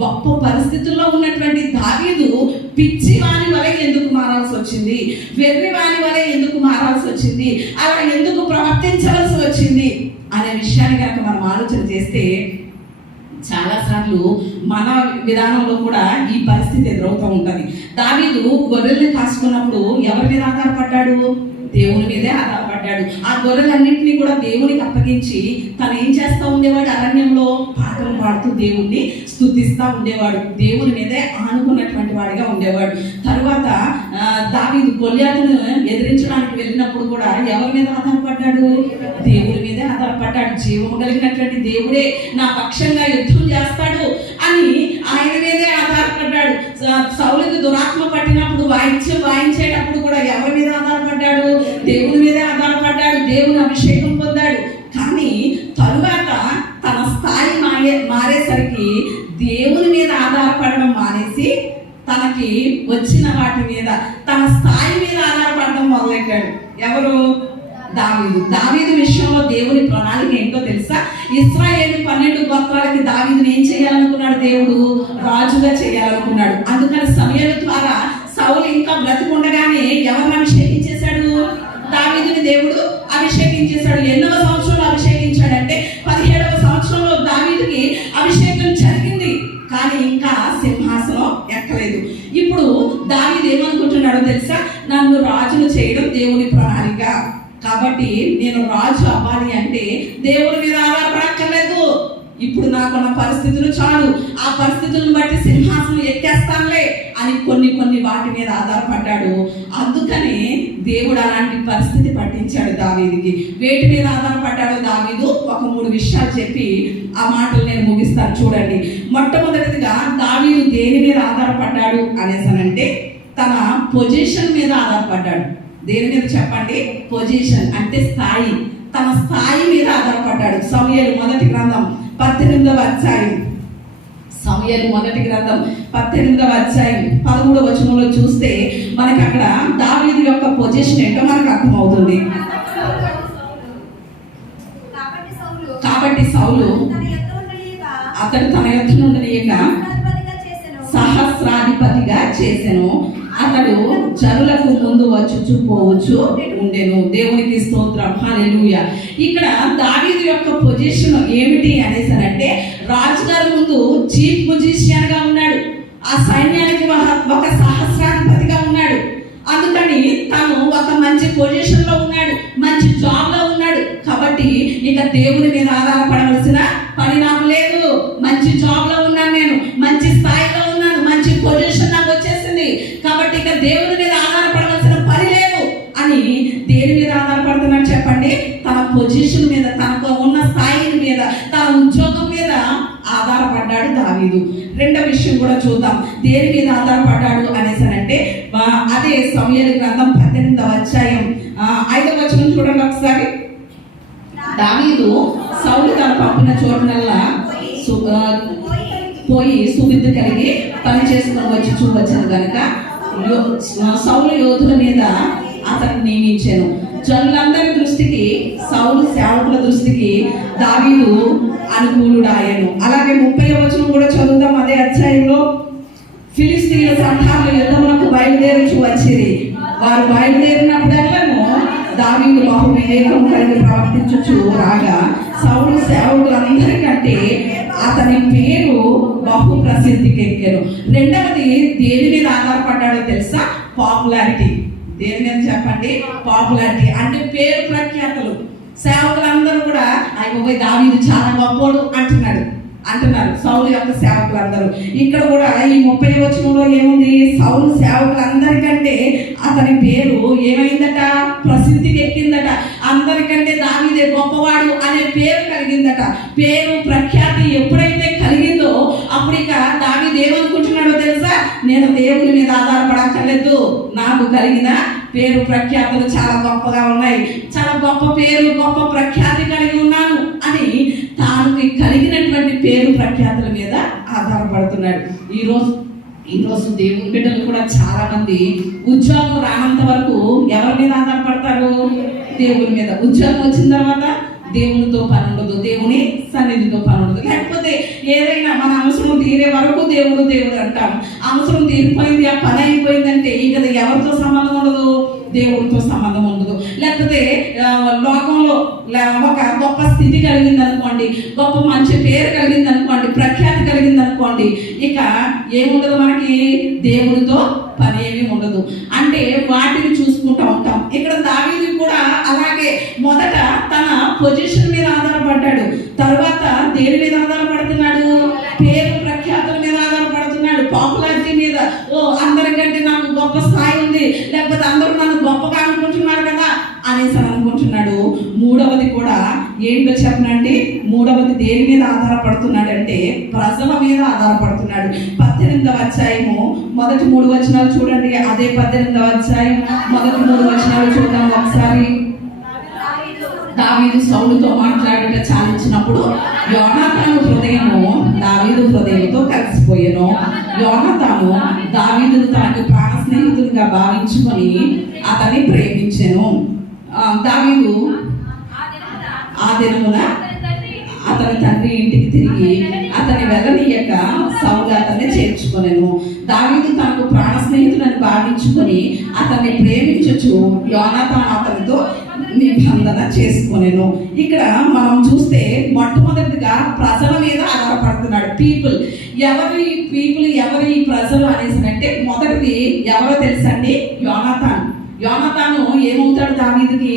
గొప్ప పరిస్థితుల్లో ఉన్నటువంటి దావీదు పిచ్చి వాని వలె ఎందుకు మారాల్సి వచ్చింది? వెర్రి వాని వలె ఎందుకు మారాల్సి వచ్చింది? అలా ఎందుకు ప్రవర్తించవలసి వచ్చింది అనే విషయాన్ని కనుక మనం ఆలోచన చేస్తే చాలాసార్లు మన విధానంలో కూడా ఈ పరిస్థితి ఎదురవుతూ ఉంటుంది. దావీదు గొర్రెల్ని కాసుకున్నప్పుడు ఎవరి మీద ఆధారపడ్డాడు? దేవుని మీదే ఆధారపడ్డాడు. ఆ గొర్రెలన్నింటినీ కూడా దేవునికి అప్పగించి తను ఏం చేస్తూ ఉండేవాడు? అరణ్యంలో పాటలు పాడుతూ దేవుణ్ణి స్తుతిస్తూ ఉండేవాడు. దేవుని మీదే ఆనుకున్నటువంటి వాడిగా ఉండేవాడు. తరువాత దావీదు గొల్యాతును ఎదిరించడానికి వెళ్ళినప్పుడు కూడా ఎవరి మీద ఆధారపడ్డాడు? దేవుని మీదే ఆధారపడ్డాడు. జీవము కలిగినటువంటి దేవుడే నా పక్షంగా యుద్ధం చేస్తాడు అని ఆయన మీదే ఆధారపడ్డాడు. సౌలుకి దురాత్మ పట్టినప్పుడు వాయిద్యం వాయించేటప్పుడు కూడా ఎవరి మీద ఆధారపడ్డాడు? దేవుని మీదే ఆధారపడ్డాడు. దేవుని అభిషేకం పొందాడు. కానీ తరువాత తన స్థాయి మారేసరికి దేవుని మీద ఆధారపడడం మానేసి తనకి వచ్చిన వాటి మీద, తన స్థాయి మీద ఆధారపడడం మొదలెట్టాడు. ఎవరు? దావీదు. దావీదు విషయంలో దేవుని ప్రణాళిక ఏంటో తెలుసా? ఇశ్రాయేలు 12 గోత్రాలకి దావీదుని ఏం చేయాలనుకున్నాడు? దేవుడు రాజుగా చేయాలనుకున్నాడు. అందుకని సమూయేలు ద్వారా సౌలు ఇంకా బ్రతికుండగానే ఎవరిని అభిషేకించేశాడు? దావీదుని దేవుడు అభిషేకించేశాడు. ఎన్నవ సంవత్సరంలో అభిషేకించాడంటే 17వ సంవత్సరంలో దావీదుకి అభిషేకం జరిగింది. కానీ ఇంకా సింహాసనం ఎక్కలేదు. ఇప్పుడు దావీదు ఏమనుకుంటున్నాడో తెలుసా? నన్ను రాజును చేయడం దేవుని ప్రణాళిక. కాబట్టి నేను రాజు అవ్వాలి అంటే దేవుని మీద ఆధారపడక్కర్లేదు. ఇప్పుడు నాకున్న పరిస్థితులు చాలు, ఆ పరిస్థితులను బట్టి సింహాసనం ఎక్కేస్తానులే అని కొన్ని వాటి మీద ఆధారపడ్డాడు. అందుకని దేవుడు అలాంటి పరిస్థితి పట్టించాడు దావీదుకి. వేటి మీద ఆధారపడ్డాడో దావీదు ఒక 3 విషయాలు చెప్పి ఆ మాటలు నేను ముగిస్తాను. చూడండి. మొట్టమొదటిగా దావీదు దేని మీద ఆధారపడ్డాడు అనేసనంటే తన పొజిషన్ మీద ఆధారపడ్డాడు. దేని మీద చెప్పండి? పొజిషన్ అంటే స్థాయి. తన స్థాయి మీద ఆధారపడ్డాడు. సమూయేలు మొదటి గ్రంథం 18వ అధ్యాయం. సమూయేలు మొదటి గ్రంథం 18వ అధ్యాయం 13వ వచనంలో చూస్తే మనకి అక్కడ దావీదు యొక్క పొజిషన్ ఏంటో మనకు అర్థమవుతుంది. కాబట్టి సౌలు అతడు తన యొద్ద నుండియక సహస్రాధిపతిగా చేసెను. అతడు జనులకు ముందు వచ్చుచు పోవచ్చు ఉండెను. దేవునికి స్తోత్రం, హల్లెలూయా. ఇక్కడ దావీదు యొక్క పొజిషన్ ఏమిటి అనేసనంటే రాజుగారి ముందు చీఫ్ పొజిషియన్ గా ఉన్నాడు. ఆ సైన్యానికి ఒక సహస్రాధిపతిగా ఉన్నాడు. అందుకని తను ఒక మంచి పొజిషన్ లో ఉన్నాడు, మంచి జాబ్ లో ఉన్నాడు. కాబట్టి ఇక దేవుని మీద ఆధారపడవలసిన పని నాకు లేదు. మంచి జాబ్ లో ఉన్నాను, నేను మంచి స్థాయిలో ఉన్నాను, మంచి పొజిషన్ నాకు వచ్చేసింది. కాబట్టి ఇక దేవుని మీద ఆధారపడవలసిన పని లేదు అని దేని మీద ఆధారపడుతున్నాడు చెప్పండి? తన పొజిషన్ మీద, తనకు ఉన్న స్థాయి మీద, తన ఉద్యోగం మీద ఆధారపడ్డాడు దావీదు. రెండో విషయం కూడా చూద్దాం, దేని మీద ఆధారపడ్డాడు అనేసనంటే అదే సమూయేలు గ్రంథం 18వ అధ్యాయం 5వ వచనం చూడండి ఒకసారి. దావీదు సౌలు తన పంపిన చోటునల్లా పోయి సుబుద్ధి కలిగి పని చేసుకొని వచ్చి చూడవచ్చాను కనుక సౌలు యోధుల మీద అతను నియమించాను. జనులందరి దృష్టికి, సౌలు సేవకుల దృష్టికి దావీదు అనుకూలుడాయను. అలాగే 30వ వచనం కూడా చదువుదాం అదే అధ్యాయంలో. ఫిలిస్తీన్ల సంఘాలు యుద్ధములకు బయలుదేరుచు వచ్చిరి. వారు బయలుదేరినప్పుడల్లాను దావీదు బహు వివేకం కలిగి ప్రవర్తించుచు రాగా సౌలు సేవకులందరికంటే అతని పేరు బహు ప్రసిద్ధికి ఎక్కారు. రెండవది దేని మీద ఆధారపడ్డాడో తెలుసా? పాపులారిటీ. దేని మీద చెప్పండి? పాపులారిటీ అంటే పేరు ప్రఖ్యాతలు. సేవకులందరూ కూడా అయ్యో దావీదు చాలా గొప్పోడు అంటున్నారు సౌలు యొక్క సేవకులందరూ. ఇక్కడ కూడా ఈ 30వ వచనంలో ఏముంది? సౌలు సేవకులందరికంటే అతని పేరు ఏమైందట? ప్రసిద్ధికి ఎక్కిందట. అందరికంటే దావీదే గొప్పవాడు అనే పేరు కలిగిందట. పేరు ప్రఖ్యాతి ఎప్పుడైతే కలిగిందో అప్పుడు ఇక దావీదు ఏమనుకుంటున్నాడో తెలుసా? నేను దేవుని మీద ఆధారపడక్కర్లేదు, నాకు కలిగిన పేరు ప్రఖ్యాతులు చాలా గొప్పగా ఉన్నాయి, చాలా గొప్ప పేరు, గొప్ప ప్రఖ్యాతి కలిగి ఉన్నాను అని తాను కలిగినటువంటి పేరు ప్రఖ్యాతుల మీద ఆధారపడుతున్నాడు. ఈరోజు దేవుని బిడ్డలు కూడా చాలా మంది ఉద్యోగం రానంత వరకు ఎవరి మీద ఆధారపడతారు? దేవుని మీద. ఉద్యోగం వచ్చిన తర్వాత దేవునితో పని ఉండదు, దేవుని సన్నిధితో పని ఉండదు. లేకపోతే ఏదైనా మన అవసరం తీరే వరకు దేవుడు అంటాం. అవసరం తీరిపోయింది, ఆ పని అయిపోయిందంటే ఇక ఎవరితో సంబంధం ఉండదు? దేవుడితో సంబంధం ఉండదు. లేకపోతే లోకంలో ఒక గొప్ప స్థితి కలిగింది అనుకోండి, గొప్ప మంచి పేరు కలిగింది అనుకోండి, ప్రఖ్యాతి కలిగింది అనుకోండి, ఇక ఏముండదు మనకి? దేవుడితో పని ఏమీ ఉండదు. అంటే వాటిని చూసుకుంటూ ఉంటాం. ఇక్కడ దావీదు కూడా అలాగే మొదట తన పొజిషన్ మీద ఆధారపడ్డాడు, తర్వాత దేని మీద ఆధారపడుతున్నాడు? పేరు ప్రఖ్యాతుల మీద ఆధారపడుతున్నాడు, పాపులారిటీ మీద. అందరికంటే నాకు గొప్ప స్థాయి ఉంది, లేకపోతే అందరూ నన్ను గొప్పగా అనుకుంటున్నారు కదా అనేసి అనుకుంటున్నాడు. మూడవది కూడా ఏంటో చెప్పనండి? మూడవది దేని మీద ఆధారపడుతున్నాడంటే ప్రజల మీద ఆధారపడుతున్నాడు. 18వ అధ్యాయము మొదటి 3 వచనాలు చూడండి. అదే 18వ అధ్యాయం మొదటి 3 వచనాలు చూద్దాం ఒకసారి. దావీదు సౌలుతో మాట్లాడుట చాలించినప్పుడు యోనాతాను హృదయము దావీదు హృదయంతో కలిసిపోయాను. యోనాతాను దావీదును తనకు ప్రాణ స్నేహితుడిగా భావించుకొని అతన్ని ప్రేమించెను. దావీదు ఆ దినమున అతని తండ్రి ఇంటికి తిరిగి అతని వెళ్ళనీయక సౌలు అతన్ని చేర్చుకొనెను. దావీదు తనకు ప్రాణ స్నేహితుడని భావించుకొని అతన్ని ప్రేమించుచు యోనాతాను అతనితో నిబంధన చేసుకొనెను. ఇక్కడ మనం చూస్తే మొట్టమొదటిగా ప్రజల మీద ఆధారపడుతున్నాడు. ఎవరి ప్రజలు అనేసినంటే మొదటిది ఎవరో తెలుసండి? యోనాతాను ఏమవుతాడు? దావీదుకి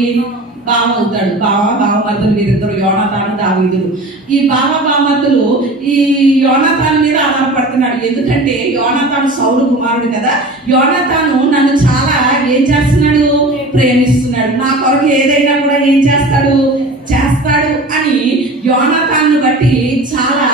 బావ అవుతాడు. బావమర్దులు వీరిద్దరు, యోనాతాను దావీదులు. ఈ బావమర్దులు ఈ యోనాతాను మీద ఆధారపడుతున్నాడు. ఎందుకంటే యోనాతాను సౌలు కుమారుడు కదా. యోనాతాను నన్ను చాలా ఏం చేస్తున్నాడు? ప్రేమిస్తున్నాడు. నా కొరకు ఏదైనా కూడా ఏం చేస్తాడు అని యోనాతాను బట్టి చాలా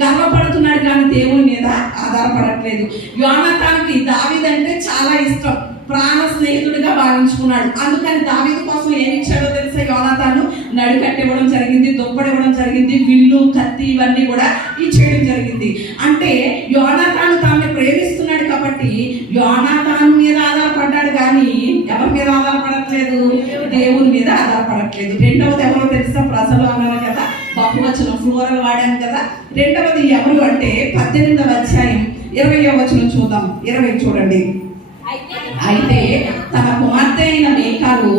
గర్వపడుతున్నాడు, కానీ దేవుని మీద ఆధారపడట్లేదు. యోనాతానుకి దావీదు అంటే చాలా ఇష్టం, ప్రాణ స్నేహితుడిగా భావించుకున్నాడు. అందుకని దావీదు కోసం ఏమి ఇచ్చాడో తెలుసా? యోనాతాను నడికట్టు ఇవ్వడం జరిగింది, దుప్పటి ఇవ్వడం జరిగింది, విల్లు, కత్తి ఇవన్నీ కూడా ఇచ్చేయడం జరిగింది. అంటే యోనాతాను తాను ప్రేమిస్తున్నాడు కాబట్టి యోనాతాను మీద ఆధారపడ్డాడు, కానీ ఎవరి మీద ఆధారపడట్లేదు? దేవుని మీద ఆధారపడట్లేదు. రెండవది ఎవరో తెలుసా? ప్రజలు అన్నారు కదా, బహువచనం ఫ్లోరల్ వాడాను కదా. రెండవది ఎవరు అంటే 18వ అధ్యాయం 20వ వచనం చూద్దాం. 20 చూడండి. అయితే తన కుమార్తె అయిన మీకాలు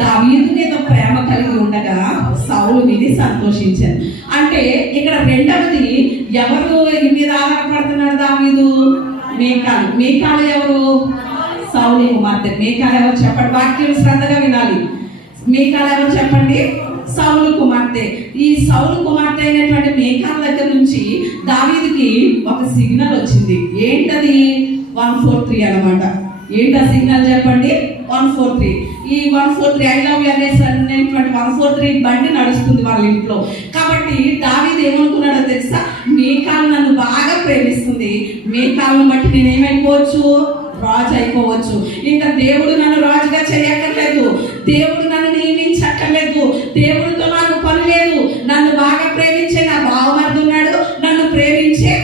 దావీదు మీద ప్రేమ కలిగి ఉండగా సౌలు విని సంతోషించారు. అంటే ఇక్కడ రెండవది ఎవరు మీద ఆధారపడుతున్నాడు దావీదు? మీకాలు. మీకాలు ఎవరు? సౌలు కుమార్తె. మీకాలు ఎవరు చెప్పండి, వాక్యం శ్రద్ధగా వినాలి. మీకాలు ఎవరు చెప్పండి? సౌలు కుమార్తె. ఈ సౌలు కుమార్తె అయినటువంటి మీకాల దగ్గర నుంచి దావీదుకి ఒక సిగ్నల్ వచ్చింది. ఏంటది? 143 అన్నమాట. ఏంటా సిగ్నల్ చెప్పండి? 143. ఈ 143 ఐ లవ్ యు అనేటువంటి 143 బండి నడుస్తుంది వాళ్ళ ఇంట్లో. కాబట్టి దావీదు ఏమనుకున్నాడో తెలుసా? మీకాలు నన్ను బాగా ప్రేమిస్తుంది, మీకాలను బట్టి నేనేమైపోవచ్చు? రాజు అయిపోవచ్చు. ఇంకా దేవుడు నన్ను రాజుగా చేయక్కర్లేదు, దేవుడు నన్ను నియమించక్కర్లేదు, దేవుడితో నాకు పని లేదు. నన్ను బాగా ప్రేమించే నా బావమరిది ఉన్నాడు, నన్ను ప్రేమించే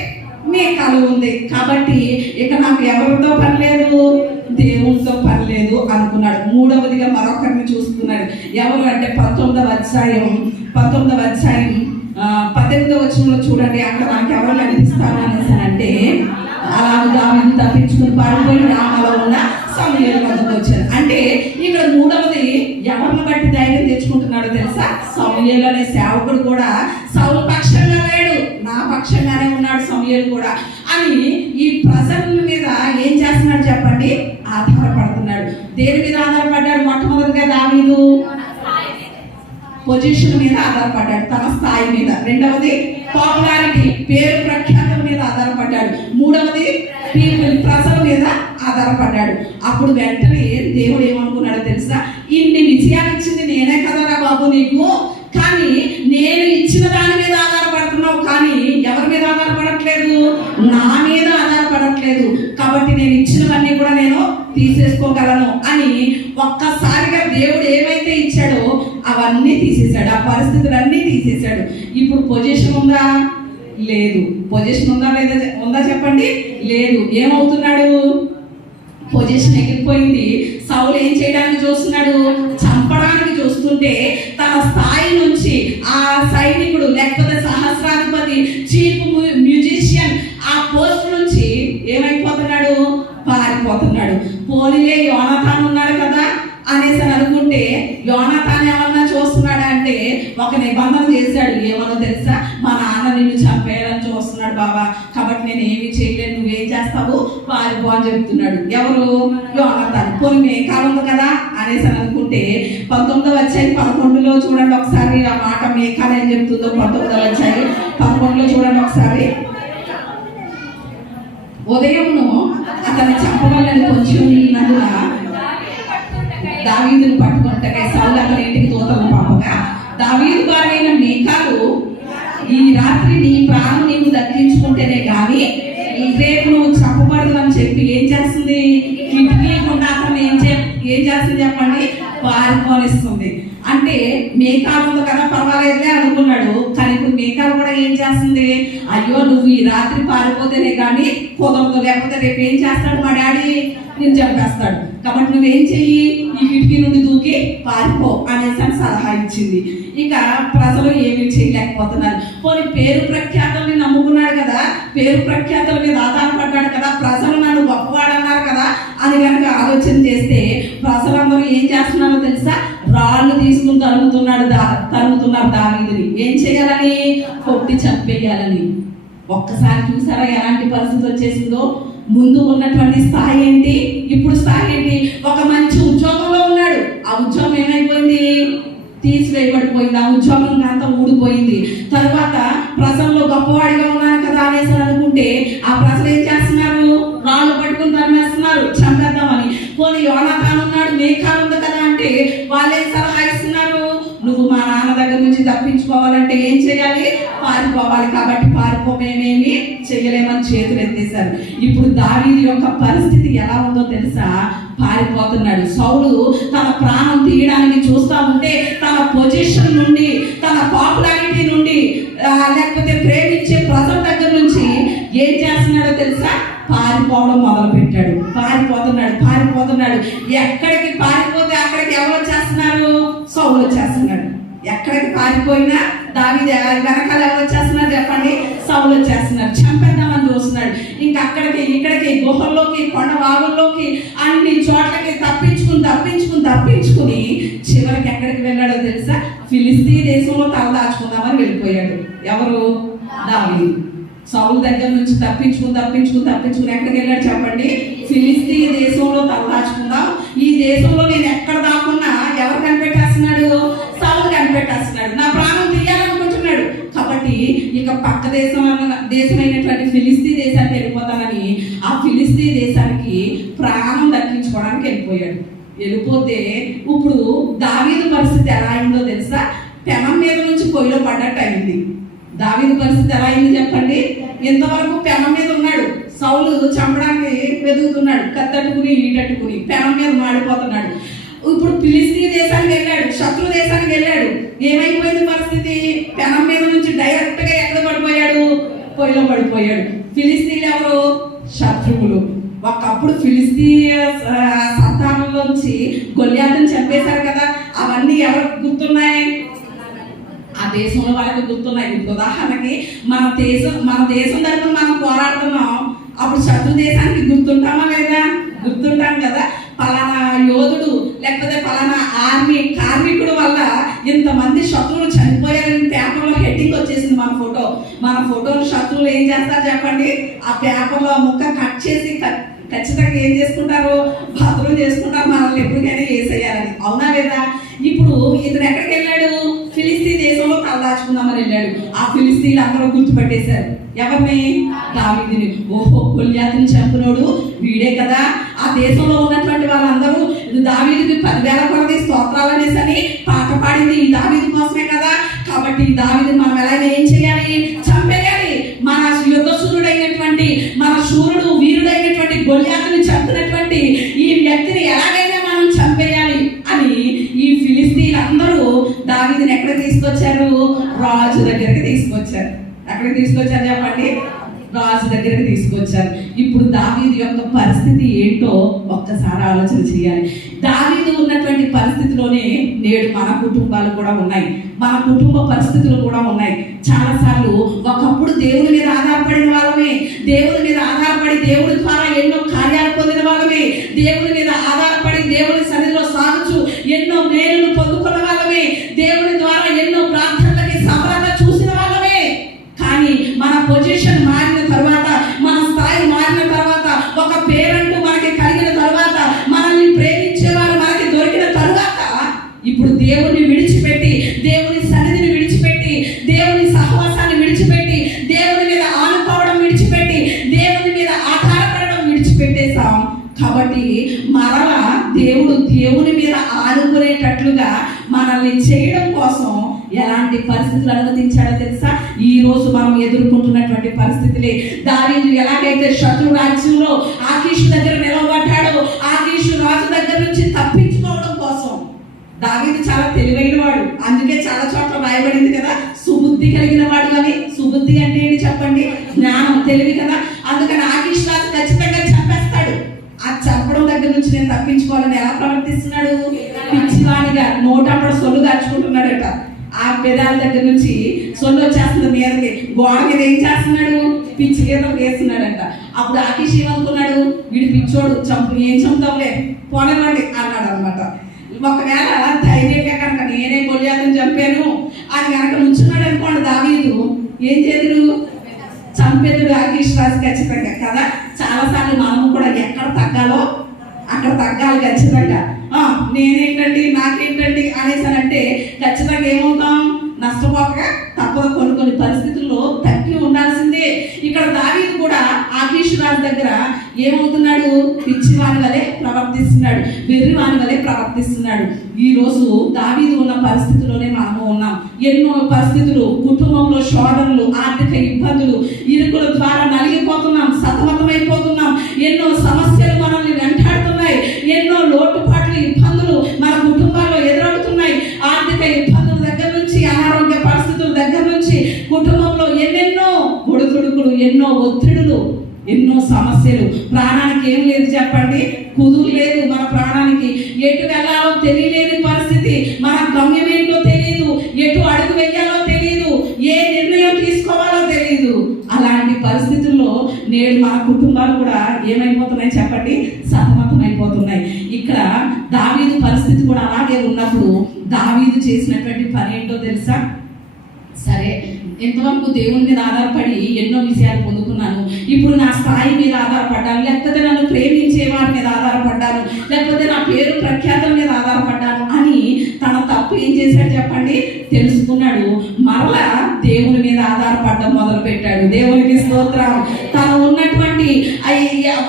మీకాలు ఉంది. కాబట్టి ఇక నాకు ఎవరితో పని లేదు, దేవుడితో పని లేదు అనుకున్నాడు. మూడవదిగా మరొకరిని చూసుకున్నాడు. ఎవరు అంటే 19వ అధ్యాయం 18వ వచనంలో చూడండి. అక్కడ మనకి ఎవరు కనిపిస్తారు అనేసి అంటే, అలాగే దావీదు తప్పించుకుని పారిపోయి రామాలో ఉన్న సమూయేలు వద్దకు వచ్చారు. అంటే ఇక్కడ మూడవది ఎవరిని బట్టి ధైర్యం తెచ్చుకుంటున్నాడో తెలుసా? సమూయేలు అనే సేవకుడు కూడా సౌలు పక్షంగా లేడు, నా పక్షంగానే ఉన్నాడు సమూయేలు కూడా అని ఈ ప్రజల మీద ఏం చేస్తున్నాడు చెప్పండి? ఆధారపడుతున్నాడు. దేని మీద ఆధారపడ్డాడు? మొట్టమొదటిగా దావీదు పొజిషన్ మీద ఆధారపడ్డాడు, తన స్థాయి మీద. రెండవది పాపులారిటీ, పేరు ప్రఖ్యాతుల మీద ఆధారపడ్డాడు. మూడవది పీపుల్, ప్రజల మీద ఆధారపడ్డాడు. అప్పుడు వెంటనే దేవుడు ఏమనుకున్నాడో తెలుసా? ఇన్ని విజయాలు ఇచ్చింది నేనే కదరా బాబు నీకు, కానీ నేను ఇచ్చిన దాని మీద ఆధారపడుతున్నావు, కానీ ఎవరి మీద ఆధారపడట్లేదు? నా మీద ఆధారపడట్లేదు. కాబట్టి నేను ఇచ్చినవన్నీ కూడా నేను తీసేసుకోగలను అని ఒక్కసారిగా దేవుడు ఏమైతే ఇచ్చాడో అవన్నీ తీసేశాడు, ఆ పరిస్థితులన్నీ తీసేశాడు. ఇప్పుడు పొజిషన్ ఉందా? లేదు. పొజిషన్ ఉందా లేదా? ఉందా చెప్పండి? లేదు. ఏమవుతున్నాడు? పొజిషన్ ఎగిరిపోయింది. సౌలు ఏం చేయడానికి చూస్తున్నాడు? చంపడానికి చూస్తుంటే తన స్థాయి నుంచి ఆ సైనికుడు లేకపోతే సహస్రాధిపతి, చీఫ్ మ్యూజిషియన్ ఆ పోస్ట్ నుంచి ఏమైపోతున్నాడు? పారిపోతున్నాడు. పోనీలే యోనాతాన్ ఉన్నాడు కదా అనేసి అనుకుంటే, యోనాతాన్ ఏమన్నా చూస్తున్నాడా అంటే ఒక నిబంధన చేశాడు. ఏమన్నా తెలుసా? మా నాన్న నిన్ను చంపేయాలని చూస్తున్నాడు బాబా, కాబట్టి నేను ఏమి చేయలేను, నువ్వేం చేస్తావు? పారిపో అని చెప్తున్నాడు. ఎవరు? యోనాతాన్. పోనీ మీకాలు ఉంది కదా అనేసి అనుకుంటే 19వ అధ్యాయం 11లో చూడండి ఒకసారి. ఆ మాట మీకాలు ఏం చెప్తుందో 19వ అధ్యాయం 11లో చూడండి ఒకసారి. ఉదయమును అతన్ని చంపవాలని కొంచెం ఉన్నందున దావీదును పట్టుకుంటే సౌలు అతని ఇంటికి దూతలను పంపగా, దావీదు భార్యైన మీకాలు, ఈ రాత్రి నీ ప్రాణం నీవు దక్కించుకుంటేనే కానీ రేపు నువ్వు చంపబడదు అని చెప్పి ఏం చేస్తుంది? కిటికీ గుండా అతను ఏం చేస్తుంది చెప్పండి? పారిపోనిస్తుంది. అంటే మీకాలు ఉంది కదా పర్వాలేదులే అనుకున్నాడు. కానీ ఇప్పుడు మీకాలు కూడా ఏం చేస్తుంది? అయ్యో నువ్వు ఈ రాత్రి పారిపోతేనే కానీ కుదరదు, లేకపోతే రేపు ఏం చేస్తాడు మా డాడీ? నేను చంపేస్తాడు. కాబట్టి నువ్వేం చెయ్యి? ఈ కిటికీ నుండి దూకి పారిపో అనేసి సలహా ఇచ్చింది. ఇక ప్రజలు ఏమీ చేయలేకపోతున్నారు. పోనీ పేరు ప్రఖ్యాతుల్ని నమ్ముకున్నాడు కదా, పేరు ప్రఖ్యాతుల మీద ఆధారపడ్డాడు కదా, ప్రజలు నన్ను గొప్పవాడన్నారు కదా అని కనుక ఆలోచన చేస్తే ప్రజలందరూ ఏం చేస్తున్నారో తెలుసా? రాళ్ళు తీసుకుని తరుగుతున్నారు దావీదుని. ఏం చేయాలని? కొట్టి చంపేయాలని. ఒక్కసారి చూసారా ఎలాంటి పరిస్థితి వచ్చేసిందో? ముందు ఉన్నటువంటి స్థాయి ఏంటి, ఇప్పుడు స్థాయి ఏంటి? ఒక మంచి ఉద్యోగంలో ఉన్నాడు, ఆ ఉద్యోగం ఏమైపోయింది? తీసివేయబడిపోయింది. ఆ ఉద్యోగం అంతా ఊడిపోయింది. తర్వాత ప్రజల్లో గొప్పవాడిగా ఉన్నాను కదా అనేసి అనుకుంటే ఆ ప్రజలు ఏం చేస్తున్నారు? రాళ్ళు పట్టుకుని తరిమేస్తున్నారు చంపేద్దామని. పోనీ యోనాతాన్ ఉన్నాడు, మీకాలు ఉంది కదా అంటే వాళ్ళే సలహా ఇస్తున్నారు, నువ్వు మా నాన్న దగ్గర నుంచి తప్పించుకోవాలంటే ఏం చేయాలి? పారిపోవాలి. కాబట్టి పారిపో, మేమేమి చేయలేమని చేతులు ఎత్తేశారు. ఇప్పుడు దావీదు యొక్క పరిస్థితి ఎలా ఉందో తెలుసా? పారిపోతున్నాడు. సౌలు తన ప్రాణం తీయడానికి చూస్తా ఉంటే తన పొజిషన్ నుండి, తన పాపులారిటీ నుండి, లేకపోతే ప్రేమించే ప్రజల దగ్గర నుంచి ఏం చేస్తున్నాడో తెలుసా? పారిపోవడం మొదలు పెట్టాడు. పారిపోతున్నాడు. ఎక్కడికి పారిపోతే అక్కడికి ఎవరు వచ్చేస్తున్నారు? సౌలు వచ్చేస్తున్నాడు. ఎక్కడికి పారిపోయినా దావీదు వెనకాల ఎవరు వచ్చేస్తున్నారు చెప్పండి? సౌలు వచ్చేస్తున్నారు, చంపేద్దామని చూస్తున్నాడు. ఇంకా అక్కడికి ఇక్కడికి గుహల్లోకి కొండ వాగుల్లోకి అన్ని చోట్లకి తప్పించుకుని చివరికి ఎక్కడికి వెళ్ళాడో తెలుసా? ఫిలిస్తీ దేశంలో తలదాచుకుందామని వెళ్ళిపోయాడు. ఎవరు? దావీదు. సౌలు దగ్గర నుంచి తప్పించుకుని ఎక్కడికి వెళ్ళాడు చెప్పండి? ఫిలిస్తీ దేశంలో తలదాచుకుందాం, ఈ దేశంలో నేను ఎక్కడ దాక్కున్నా ఎవరు కనిపెట్టేస్తున్నాడు? సౌలు కనిపెట్టేస్తున్నాడు, నా ప్రాణం తీయాలనుకుంటున్నాడు. కాబట్టి ఇక పక్క దేశమైనటువంటి ఫిలిస్తీ దేశానికి వెళ్ళిపోతానని ఆ ఫిలిస్తీ దేశానికి ప్రాణం దక్కించుకోవడానికి వెళ్ళిపోయాడు. వెళ్ళిపోతే ఇప్పుడు దావీదు పరిస్థితి ఎలా అయిందో తెలుసా? పెనం మీద నుంచి పొయ్యిలో పడ్డట్టు అయింది. దావీదు పరిస్థితి ఎలా అయింది చెప్పండి? ఇంతవరకు పెనం మీద ఉన్నాడు, సౌలు చంపడానికి వెతుకుతున్నాడు, కత్తట్టుకుని ఈటట్టుకుని పెనం మీద మాడిపోతున్నాడు. ఇప్పుడు ఫిలిస్తీ దేశానికి వెళ్ళాడు, శత్రు దేశానికి వెళ్ళాడు. ఏమైపోయింది పరిస్థితి? పెనం మీద నుంచి డైరెక్ట్ గా ఎక్కడ పడిపోయాడు? పొయ్యిలో పడిపోయాడు. ఫిలిస్తీన్లు ఎవరు? శత్రువులు. ఒకప్పుడు ఫిలిస్తీ సంతానంలోంచి గొల్యాతుని చంపేశారు కదా, అవన్నీ ఎవరికి గుర్తున్నాయి? ఆ దేశంలో వాళ్ళకి గుర్తున్నాయి. ఉదాహరణకి మన దేశం తరపున మనం పోరాడుతున్నాం, అప్పుడు శత్రు దేశానికి గుర్తుంటామా లేదా? గుర్తుంటాం కదా. పలానా యోధుడు లేకపోతే పలానా ఆర్మీ కార్మికుడు వల్ల ఇంతమంది శత్రువులు చనిపోయారని పేపర్లో హెడ్డింగ్ వచ్చేసింది. మన ఫోటోలు శత్రువులు ఏం చేస్తారు చెప్పండి? ఆ పేపర్లో ముక్క కట్ చేసి ఖచ్చితంగా ఏం చేసుకుంటారు? భద్రం చేసుకుంటారు, మనల్ని ఎప్పటికైనా వేసేయాలని. అవునా లేదా? ఇప్పుడు ఇతను ఎక్కడికి వెళ్ళాడు? ఫిలిస్తీ దేశంలో తలదాచుకుందామని వెళ్ళాడు. ఆ ఫిలిస్తీన్లు అందరూ గుర్తుపెట్టేశారు ఎవరిని? దావీదుని. ఓహో, గొల్యాతుని చంపినోడు వీడే కదా. ఆ దేశంలో ఉన్నటువంటి వాళ్ళందరూ దావీదుకి 10,000 కొలది స్తోత్రాలు అనేసని పాట పాడింది ఈ దావీదు కోసమే కదా. కాబట్టి ఈ దావీదు మనం ఎలాగైనా ఏం చేయాలి? చంపేయాలి. మన యుద్ధశూరుడైనటువంటి, మన శూరుడు వీరుడైనటువంటి గొల్యాతుని చంపినటువంటి ఈ వ్యక్తిని ఎలాగైనా మనం చంపేయాలి అని ఈ ఫిలిస్తీన్లందరూ దావీదుని ఎక్కడ తీసుకొచ్చారు? రాజు దగ్గరికి తీసుకొచ్చారు. ఎక్కడికి తీసుకొచ్చారు చెప్పండి? రాజు దగ్గరికి తీసుకొచ్చారు. ఇప్పుడు దావీదు యొక్క పరిస్థితి ఏంటో ఒక్కసారి ఆలోచన చేయాలి. దావీదు ఉన్నటువంటి పరిస్థితిలోనే నేడు మన కుటుంబాలు కూడా ఉన్నాయి, మన కుటుంబ పరిస్థితులు కూడా ఉన్నాయి. చాలాసార్లు ఒకప్పుడు దేవుని మీద ఆధారపడిన వాళ్ళమే, దేవుని మీద ఆధారపడి దేవుడి ద్వారా ఎన్నో కార్యాలు పొందిన వాళ్ళమే, దేవుని మీద ఆధారపడి దేవుని సన్నిధిలో సాగుచు ఎన్నో మేలును పొందుకున్న వాళ్ళమే, దేవుని ద్వారా ఎన్నో ప్రార్థనలకి సఫలంగా చూసిన వాళ్ళమే. కానీ మన పొజిషన్ మారిన తర్వాత, మన స్థాయి మారిన తర్వాత, ఒక పేరంటూ మనకి కలిగిన తర్వాత, మనల్ని ప్రేమించేవారు మనకి దొరికిన తర్వాత, ఇప్పుడు దేవుని విడిచిపెట్టి, దేవుని సన్నిధిని విడిచిపెట్టి, దేవుని సహవాసాన్ని విడిచిపెట్టి, దేవుని మీద ఆనుకోవడం విడిచిపెట్టి, దేవుని మీద ఆధారపడడం విడిచిపెట్టేశాం. కాబట్టి మరలా దేవుని మీద ఆనుకునేటట్లుగా మనల్ని చేయడం కోసం ఎలాంటి పరిస్థితులు అనుమతించాడో తెలుసా? ఈ రోజు మనం ఎదుర్కొంటున్నటువంటి పరిస్థితులే. దావీదు ఎలాగైతే శత్రు రాజ్యంలో ఆకీషు దగ్గర నిలవబడ్డాడో, ఆకీషు రాజు దగ్గర నుంచి తప్పించుకోవడం కోసం దావీదు చాలా తెలివైన వాడు. అందుకే చాలా చోట్ల రాయబడింది కదా, సుబుద్ధి కలిగిన వాడు. అని సుబుద్ధి అంటే ఏంటి చెప్పండి? జ్ఞానం, తెలివి కదా. అందుకని ఆకీషు రాజు ఖచ్చితంగా చంపేస్తాడు. ఆ చంపడం దగ్గర నుంచి నేను తప్పించుకోవాలని ఎలా ప్రవర్తిస్తున్నాడు? పిచ్చివాడిగా నోటప్పుడు సొల్లు దాచుకుంటున్నాడట. ఆ పెదాల దగ్గర నుంచి సొల్లు వచ్చేస్తుంది మీదకి, గోడ మీద ఏం చేస్తున్నాడు? పిచ్చి గీతలు వేస్తున్నాడంట. అప్పుడు ఆకీష్ ఏమనుకున్నాడు? వీడు పిచ్చోడు, ఏం చంపుతావులే పోనివ్వండి అన్నాడు అనమాట. ఒకవేళ ధైర్యంగా కనుక నేనే గొల్యాతుని చంపాను అని కనుక నుంచున్నాడు అనుకోండి, దావీదు ఏం చేతుడు? చంపేతుడు ఆకీష్ రాజు ఖచ్చితంగా కదా. చాలాసార్లు మనము కూడా ఎక్కడ తగ్గాలో అక్కడ తగ్గాలి ఖచ్చితంగా. నేనేంటండి, నాకేంటండి అనేసానంటే ఖచ్చితంగా ఏమవుతాం? నష్టపోక తప్పదు. కొన్ని పరిస్థితుల్లో తగ్గి ఉండాల్సిందే. ఇక్కడ దావీదు కూడా ఆకీషు రాజు దగ్గర ఏమవుతున్నాడు? పిచ్చివాని వలె ప్రవర్తిస్తున్నాడు, వెర్రివాని వలె ప్రవర్తిస్తున్నాడు. ఈ రోజు దావీదు ఉన్న పరిస్థితిలోనే మనము ఉన్నాం. ఎన్నో పరిస్థితులు, కుటుంబంలో శోధనలు, ఆర్థిక ఇబ్బందులు, ఇరుకుల ద్వారా నలిగిపోతున్నాం, సతమతమైపోతున్నాం. ఎన్నో సమస్యలు మనల్ని వెంటాడుతున్నాయి, ఎన్నో లోటుపాట్లు, ఇబ్బందులు మన కుటుంబాల్లో ఎదురవుతున్నాయి. ఆర్థిక ఇబ్బందుల దగ్గర నుంచి, అనారోగ్య పరిస్థితుల దగ్గర నుంచి, కుటుంబంలో ఎన్నెన్నో ఒడిదుడుకులు, ఎన్నో ఒత్తిడులు, ఎన్నో సమస్యలు. ప్రాణానికి ఏం లేదు చెప్పండి? కుదురు లేదు మన ప్రాణానికి. ఎటు వెళ్ళాలో తెలియలేని పరిస్థితి, మన గమ్యం ఏంటో తెలియదు, ఎటు అడుగు వెయ్యాలో తెలియదు. నేడు మన కుటుంబాలు కూడా ఏమైపోతున్నాయి చెప్పండి, సతమతమైపోతున్నాయి. ఇక్కడ దావీదు పరిస్థితి కూడా అలాగే ఉన్నప్పుడు దావీదు చేసినటువంటి పని ఏంటో తెలుసా? సరే, ఎంతవరకు దేవుని మీద ఆధారపడి ఎన్నో విషయాలు పొందుకున్నాను, ఇప్పుడు నా స్థాయి మీద ఆధారపడ్డాను, లేకపోతే నన్ను ప్రేమించే వారి మీద ఆధారపడ్డాను, లేకపోతే నా పేరు ప్రఖ్యాతుల మీద ఆధారపడ్డాను అని తన తప్పు ఏం చేశాడు చెప్పండి, తెలుసుకున్నాడు. మరలా దేవుని మీద ఆధారపడడం మొదలు పెట్టాడు. దేవునికి స్తోత్రం. తను ఉన్నటువంటి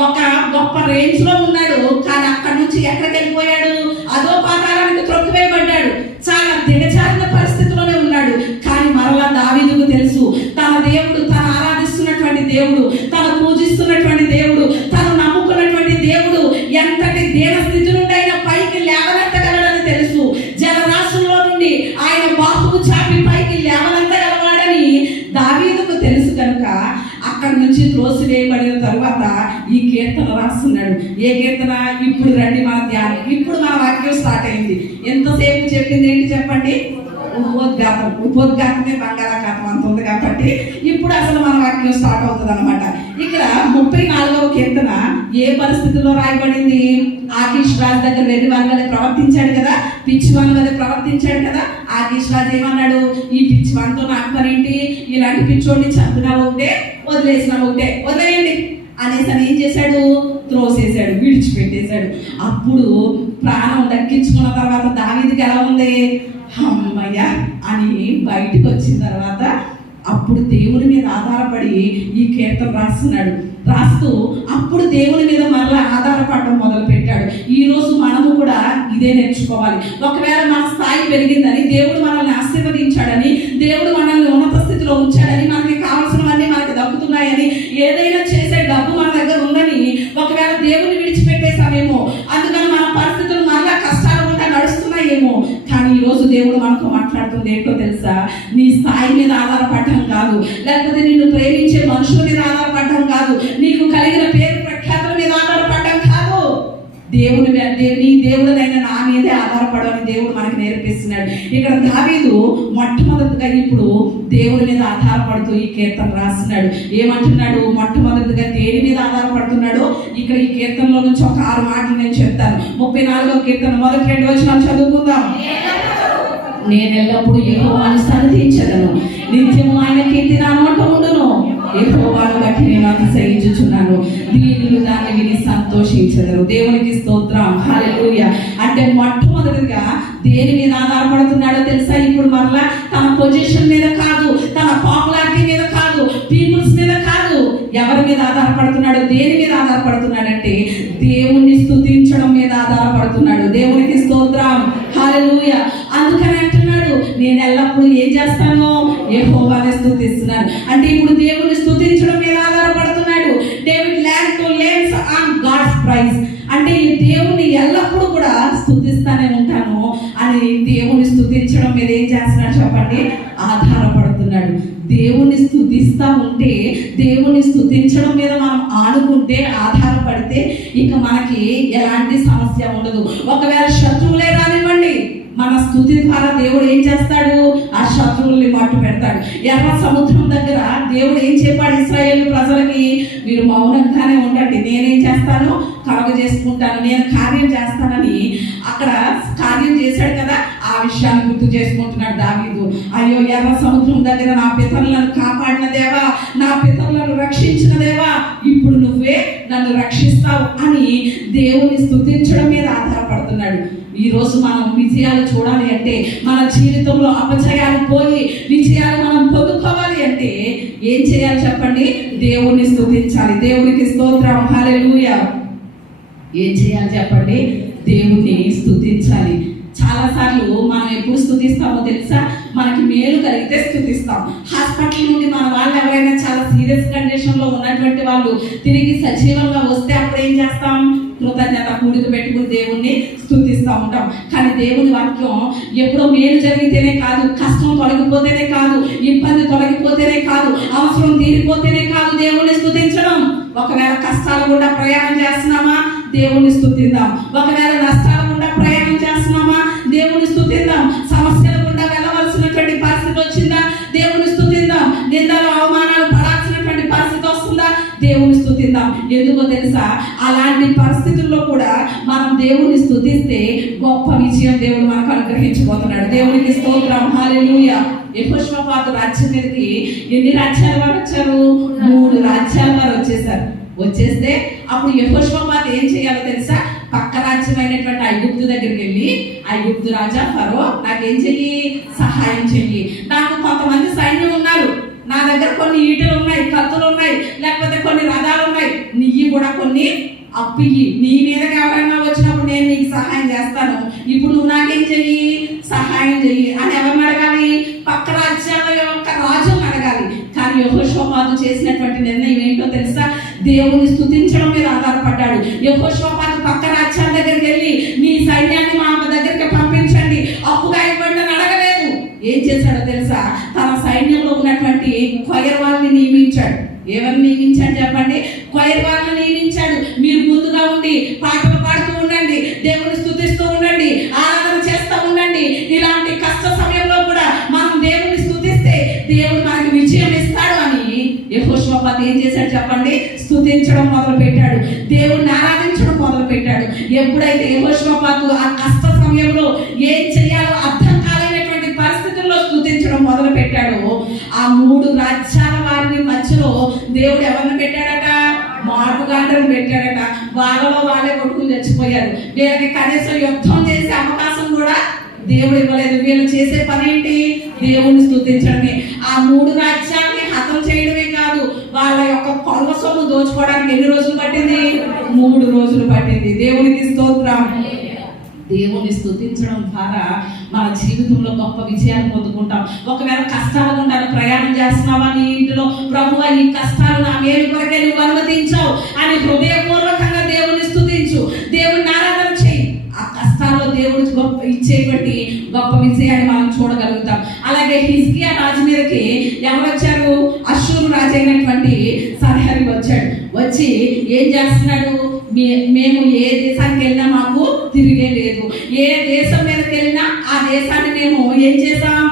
ఒక గొప్ప రేంజ్ లో ఉన్నాడు, కానీ అక్కడి నుంచి ఎక్కడికి వెళ్ళిపోయాడు? అదో పాతాళానికి త్రొక్కివేయబడ్డాడు. చాలా దిగజారిన పరిస్థితిలోనే ఉన్నాడు. కానీ మరలా దావీదుకు తెలుసు, తన దేవుడు, తను ఆరాధిస్తున్నటువంటి దేవుడు, తను పూజిస్తున్నటువంటి దేవుడు, తను నమ్ముకున్నటువంటి దేవుడు ఎంతటి దేన స్థితి నుండి ఆయన పైకి లేవనెత్తగలడని తెలుసు. జలరాశుల్లో నుండి ఆయన బాహువు చాపి పైకి లేవనెత్తగలవాడని దావీదుకు తెలుసు. కనుక అక్కడి నుంచి త్రోసివేయబడిన తరువాత ఈ కీర్తన రాస్తున్నాడు. ఏ కీర్తన? ఇప్పుడు రండి మన ధ్యానం. ఇప్పుడు మన వాక్యం స్టార్ట్ అయింది. ఎంతసేపు చెప్పింది ఏంటి చెప్పండి? ఉపోద్ఘాతం. ఉపోద్ఘాతమే బంగాళాఖాతం అంత ఉంది కాబట్టి ఇప్పుడు అసలు మన వాక్యం స్టార్ట్ అవుతుంది అనమాట. ఇక్కడ 34వ కీర్తన ఏ పరిస్థితిలో రాయబడింది? ఆకీష్ రాజు దగ్గర వెళ్ళి వాళ్ళ వల్ల ప్రవర్తించాడు కదా, పిచ్చి వాళ్ళ వల్ల ప్రవర్తించాడు కదా. ఆకీష్ రాజు ఏమన్నాడు? ఈ పిచ్చి వాళ్ళతో నాకు పనేంటి, ఇలాంటి పిచ్చోడిని చంపినా ఒకటే, వదిలేసినా ఒకటే, వదిలేయండి అనేసి అని ఏం చేశాడు? త్రోసేశాడు, విడిచిపెట్టేశాడు. అప్పుడు ప్రాణం దక్కించుకున్న తర్వాత దావీదుకి ఎలా ఉంది? అమ్మయ్య అని బయటికి వచ్చిన తర్వాత అప్పుడు దేవుని మీద ఆధారపడి ఈ కీర్తన రాస్తున్నాడు. రాస్తూ అప్పుడు దేవుని మీద మరలా ఆధారపడడం మొదలు పెట్టాడు. ఈ రోజు మనము కూడా ఇదే నేర్చుకోవాలి. ఒకవేళ మన స్థాయి పెరిగిందని, దేవుడు మనల్ని ఆశీర్వదించాడని, దేవుడు మనల్ని ఉన్నత స్థితిలో ఉంచాడని, మనకి కావాల్సినవన్నీ మనకి దక్కుతున్నాయని, ఏదైనా చేసే డబ్బు మన దగ్గర ఉందని ఒకవేళ దేవుని విడిచిపెట్టేసామేమో, అందుకని మన పరిస్థితులు మరలా కష్టాలు కూడా నడుస్తున్నాయేమో. కానీ ఈ రోజు దేవుడు మనతో మాట్లాడుతుంది ఏంటో తెలుసా? నీ స్థాయి మీద ఆధారపడటం కాదు, లేకపోతే నిన్ను ప్రేమించే మనుషుల మీద ఆధారపడటం కాదు, నీకు కలిగిన పేరు ప్రఖ్యాతుల మీద ఆధారపడటం కాదు, దేవుని నీ దేవుడనైనా నా మీదే ఆధారపడని దేవుడు మనకు నేర్పిస్తున్నాడు. ఇక్కడ దావీదు మొట్టమొదటిగా ఇప్పుడు దేవుని మీద ఆధారపడుతూ ఈ కీర్తన రాస్తున్నాడు. ఏమంటున్నాడు? మొట్టమొదటిగా దేని మీద ఆధారపడుతున్నాడు? ఇక్కడ ఈ కీర్తనలో నుంచి ఒక 6 మాటలు నేను చెప్తాను. 34వ కీర్తన మొదటి 2 వచనాలు చదువుకుందాం. నేను ఎల్లప్పుడూ యెహోవాను స్తుతించెదను, నిత్యము ఆయన కీర్తి నా నోట ఉండును. యెహోవాను బట్టి నేను అతిశయించుచున్నాను, దీనులు దాన్ని విని సంతోషించెదరు. దేవునికి స్తోత్రం. హల్లెలూయా. అంటే మొట్టమొదటిగా దేని మీద ఆధారపడుతున్నాడో తెలుసా? ఇప్పుడు మరలా తన పొజిషన్ మీద కాదు, తన పాపులారిటీ మీద కాదు, పీపుల్స్ మీద కాదు, ఎవరి మీద ఆధారపడుతున్నాడు? దేని మీద ఆధారపడుతున్నాడంటే దేవుణ్ణి స్తుతించడం మీద ఆధారపడుతున్నాడు. దేవునికి స్తోత్రం. హల్లెలూయా. అందుకని అంటున్నాడు, నేను ఎల్లప్పుడూ ఏం చేస్తాను? యెహోవాని స్తుతిస్తున్నాను. అంటే ఇప్పుడు దేవుని స్తుతించడం మీద ఆధారపడుతున్నాడు. David learn to lean on God's praise. అంటే ఈ దేవుని ఎల్లప్పుడూ కూడా స్తుతిస్తానే ఉంటాను అని దేవుని స్తుతించడం మీద ఏం చేస్తున్నాడు చెప్పండి? ఆధారపడుతున్నాడు. దేవుని స్తుతిస్తా ఉంటే, దేవుని స్తుతించడం మీద మనం ఆనుకుంటే, ఆధారపడితే ఇక మనకి ఎలాంటి సమస్య ఉండదు. ఒకవేళ శత్రువులే రానివ్వండి, మన స్తుతి ద్వారా దేవుడు ఏం చేస్తాడు? ఆ శత్రువుల్ని మట్టు పెడతాడు. ఎర్ర సముద్రం దగ్గర దేవుడు ఏం చెప్పాడు ఇశ్రాయేలు ప్రజలకి? మీరు మౌనంగానే ఉండండి, నేనేం చేస్తాను? కలుగ చేసుకుంటాను, నేను కార్యం చేస్తానని అక్కడ కార్యం చేశాడు కదా. ఆ విషయాన్ని గుర్తు చేసుకుంటున్నాడు దావీదు. అయ్యో, ఎర్ర సముద్రం దగ్గర నా పితరులను కాపాడిన దేవా, నా పితరులను రక్షించిన దేవా, ఇప్పుడు నువ్వే నన్ను రక్షిస్తావు అని దేవుని స్తుతించడం మీద ఆధారపడుతున్నాడు. ఈ రోజు మనం విజయాలు చూడాలి అంటే, మన జీవితంలో అపజయాలు పోయి విజయాలు మనం పొందుకోవాలి అంటే ఏం చేయాలి చెప్పండి? దేవుణ్ణి స్తుతించాలి. దేవునికి స్తోత్రం. హల్లెలూయా. ఏం చేయాలి చెప్పండి? దేవుణ్ణి స్తుతించాలి. చాలాసార్లు మనం ఎప్పుడు స్తుతిస్తామో తెలుసా? మనకి మేలు కలిగితే స్తుతిస్తాం. హాస్పిటల్ నుండి మన వాళ్ళు ఎవరైనా చాలా సీరియస్ కండిషన్లో ఉన్నటువంటి వాళ్ళు తిరిగి సజీవంగా వస్తే అప్పుడు ఏం చేస్తాం? కృతజ్ఞత కూడిక పెట్టుకుని దేవుణ్ణి స్తుతిస్తూ ఉంటాం. కానీ దేవుని వాక్యం ఎప్పుడో మేలు జరిగితేనే కాదు, కష్టం తొలగిపోతేనే కాదు, ఇబ్బంది తొలగిపోతేనే కాదు, అవసరం తీరిపోతేనే కాదు దేవుణ్ణి స్తుతించడం. ఒకవేళ కష్టాలు గుండా ప్రయాణం చేస్తున్నామా? దేవుణ్ణి స్తుతిద్దాం. ఒకవేళ నష్టాలు గుండా ప్రయాణం చేస్తున్నామా? దేవుణ్ణి స్తుతిద్దాం. సమస్యల గుండా వెళ్ళవలసినటువంటి పరిస్థితి వచ్చిందా? దేవుణ్ణి స్తుతిద్దాం. నిందలు అవమానాలు పడాల్సినటువంటి పరిస్థితి వస్తుందా? దేవుని స్తుతిద్దాం. ఎందుకో తెలుసా, అలాంటి పరిస్థితుల్లో కూడా మనం దేవుని స్తుతిస్తే గొప్ప విజయం దేవుడు మనకు అనుగ్రహించబోతున్నాడు. దేవునికి స్తోత్రం, హల్లెలూయా. యెహోషాపాతు రాజ్యం మీదకి ఎన్ని రాజ్యాల వారు వచ్చారు? 3 రాజ్యాల వారు వచ్చేసారు. వచ్చేస్తే అప్పుడు యెహోషాపాతు ఏం చేయాలో తెలుసా, పక్క రాజ్యమైనటువంటి ఐగుప్తు దగ్గరికి వెళ్ళి, ఐగుప్తు రాజా ఫరో నాకేం చెయ్యి, సహాయం చెయ్యి. నాకు కొంతమంది సైన్యం ఉన్నారు, నా దగ్గర కొన్ని ఈటలు ఉన్నాయి, కత్తులు ఉన్నాయి, లేకపోతే కొన్ని రథాలు ఉన్నాయి, నీవి కూడా కొన్ని అప్పియ్యి. నీ మీదకి ఎవరైనా వచ్చినప్పుడు నేను నీకు సహాయం చేస్తాను, ఇప్పుడు నువ్వు నాకేం చెయ్యి, సహాయం చెయ్యి అని ఎవరిని అడగాలి? పక్క రాజ్యాల యొక్క రాజుని అడగాలి. కానీ యెహోషాపాతు చేసినటువంటి నిర్ణయం ఏంటో తెలుసా, దేవుని స్తుతించడం మీద ఆధారపడ్డాడు. యెహోషాపాతు పక్క రాజ్యాల దగ్గరికి వెళ్ళి నీ సైన్యాన్ని మా దగ్గరికి పంపించండి, అప్పుగా ఇవ్వండి అని అడగలేదు. ఏం చేశాడో తెలుసా, తన సైన్యంలో ఉన్నటువంటి కొయర్ వాళ్ళని నియమించాడు. ఎవరిని నియమించాడు చెప్పండి? కొయర్ వాళ్ళని నియమించాడు. మీరు ముందుగా ఉండి పాటలు పాడుతూ ఉండండి, దేవుని స్తుతిస్తూ ఉండండి, ఆరాధన చేస్తూ ఉండండి. ఇలాంటి కష్ట సమయంలో కూడా మనం దేవుని స్తుతిస్తే దేవుడు మనకి విజయం ఇస్తాడు అని యెహోషాపాతు ఏం చేశాడు చెప్పండి? స్తుతించడం మొదలు పెట్టాడు, దేవుణ్ణి ఆరాధించడం మొదలు పెట్టాడు. ఎప్పుడైతే యెహోషాపాతు ఆ కష్ట సమయంలో ఏం చేయాలో అర్థం కాలేనటువంటి పరిస్థితుల్లో స్తుతించడం మొదలు పెట్టాడు, ఆ 3 రాజ్యాల వారిని మధ్యలో దేవుడు ఎవరిని పెట్టాడట? మాటుగాండ్రని పెట్టాడట. వాళ్ళలో వాళ్ళే కొట్టుకుని చచ్చిపోయారు. వీళ్ళకి కనీసం యుద్ధం చేసే అవకాశం కూడా దేవుడు ఇవ్వలేదు. వీళ్ళు చేసే పని ఏంటి? దేవుని స్తుతించడమే. ఆ 3 రాజ్యాన్ని హతం చేయడమే కాదు, వాళ్ళ యొక్క కొల్వ సొమ్ము దోచుకోవడానికి ఎన్ని రోజులు పట్టింది? 3 రోజులు పట్టింది. దేవునికి స్తోత్రం. దేవుని స్తుతించడం ద్వారా మన జీవితంలో గొప్ప విజయాలు పొందుకుంటాం. ఒకవేళ కష్టాలు గుండా ప్రయాణం చేస్తున్నావా, నీ ఇంటిలో ప్రభువా ఈ కష్టాలు నా మేలు కొరకే నువ్వు అనుమతించావు అని హృదయపూర్వకంగా దేవుని స్తుతించు, దేవుని ఆరాధన చేయి. ఆ కష్టాల్లో దేవుడు గొప్ప ఇచ్చేటువంటి గొప్ప విజయాన్ని మనం చూడగలుగుతాం. అలాగే హిజ్కియా రాజు మీదకి ఎవరు వచ్చారు? అష్షూరు రాజు అయినటువంటి సన్హెరీబు వచ్చాడు. వచ్చి ఏం చేస్తున్నాడు? మేము ఏ దేశానికి వెళ్ళినా మాకు తిరిగే లేదు, ఏ దేశం మీదకి వెళ్ళినా ఆ దేశాన్ని మేము ఏం చేసాం?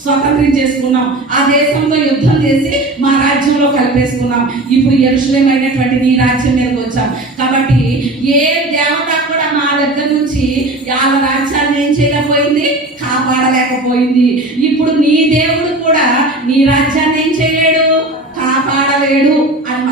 స్వతంత్రం చేసుకున్నాం, ఆ దేశంలో యుద్ధం చేసి మా రాజ్యంలో కలిపేసుకున్నాం. ఇప్పుడు యెరూషలేము అయినటువంటి నీ రాజ్యం మీదకి వచ్చాం. కాబట్టి ఏ దేవత కూడా మా దగ్గర నుంచి వాళ్ళ రాజ్యాన్ని ఏం చేయలేకపోయింది, కాపాడలేకపోయింది. ఇప్పుడు నీ దేవుడు కూడా నీ రాజ్యాన్ని ఏం చేయలేడు, కాపాడలేడు అని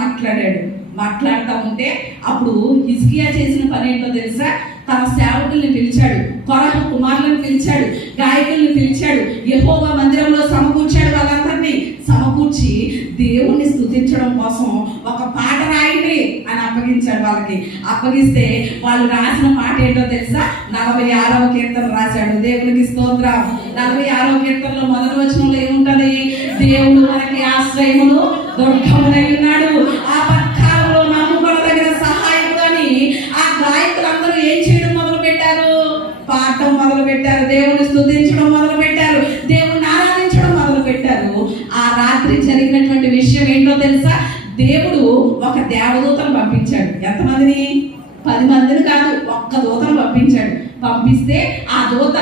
మాట్లాడుతూ ఉంటే అప్పుడు హిజ్కియా చేసిన పని ఏంటో తెలుసా? తన సేవకుల్ని పిలిచాడు, కొరహ కుమారులను పిలిచాడు, గాయకుల్ని పిలిచాడు, యెహోవా మందిరంలో సమకూర్చాడు. వాళ్ళందరినీ సమకూర్చి దేవుణ్ణి స్తుతించడం కోసం ఒక పాట రాయండి అని అప్పగించాడు. వాళ్ళకి అప్పగిస్తే వాళ్ళు రాసిన పాట ఏంటో తెలుసా? 46వ కీర్తన రాశాడు. దేవునికి స్తోత్రం. 46వ కీర్తనలో మొదటి వచనంలో ఏముంటది? దేవుడు మనకి ఆశ్రయమును దుర్గమునై ఉన్నాడు, ఆపత్కాలంలో నమ్ముకొనదగిన సహాయకుడు అని ఆ గాయకులందరూ ఏం చేయడం మొదలు పెట్టారు? పాడటం మొదలు పెట్టారు, దేవుని స్తుతించడం మొదలు పెట్టారు, దేవుని ఆరాధించడం మొదలు పెట్టారు. ఆ రాత్రి జరిగినటువంటి విషయం ఏంటో తెలుసా? దేవుడు ఒక దేవదూతను పంపించాడు. ఎంతమందిని? 10 మందిని కాదు, ఒక్క దూతను పంపించాడు. పంపిస్తే ఆ దూత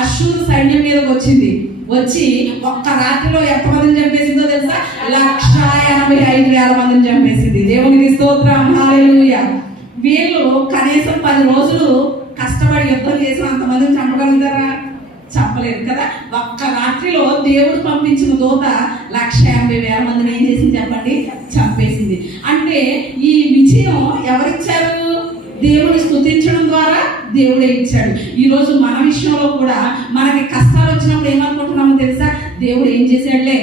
అష్షూరు సైన్యం మీదకి వచ్చింది. వచ్చి ఒక్క రాత్రిలో ఎంతమందిని చంపేసిందో తెలుసా? 185,000 మందిని చంపేసింది. దేవునికి స్తోత్రం, హల్లెలూయా. వీళ్ళు కనీసం 10 రోజులు కష్టపడి యుద్ధం చేసిన అంతమందిని చంపగలుగుతారా? చెప్పలేదు కదా. ఒక్క రాత్రిలో దేవుడు పంపించిన దూత 180,000 మందిని ఏం చేసింది చెప్పండి? చంపేసింది. అంటే ఈ విజయం ఎవరిచ్చారు? దేవుని స్తుతించడం ద్వారా దేవుడే ఇచ్చాడు. ఈరోజు మన విషయంలో కూడా మనకి కష్టాలు వచ్చినప్పుడు ఏమనుకుంటున్నామో తెలుసా? దేవుడు ఏం చేశాడులే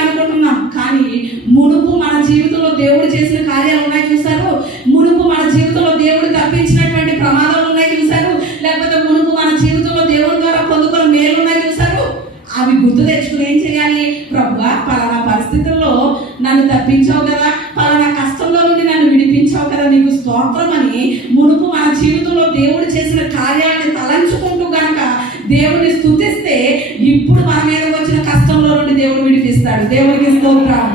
అనుకుంటున్నాం. కానీ మునుపు మన జీవితంలో దేవుడు చేసిన కార్యాలు ఉన్నాయి చూసారు, మునుపు మన జీవితంలో దేవుడు తప్పించినటువంటి ప్రమాదాలు ఉన్నాయి చూసారు, లేకపోతే మునుపు మన జీవితంలో దేవుడి ద్వారా పొందుకున్న మేలు ఉన్నాయి చూసారు. అవి గుర్తు తెచ్చుకుని ఏం చేయాలి? ప్రభువా పలానా పరిస్థితుల్లో నన్ను తప్పించావు కదా, పలానా కష్టంలో నుండి నన్ను విడిపించావు కదా, నీకు స్తోత్రం అని మునుపు మన జీవితంలో దేవుడు చేసిన కార్యాలను తలంచుకుంటూ కనుక దేవుడిని స్తుతిస్తే ఇప్పుడు మన మీద వచ్చిన కష్టంలో నుండి దేవుడు విడిపిస్తాడు. దేవుడికి స్తోత్రం.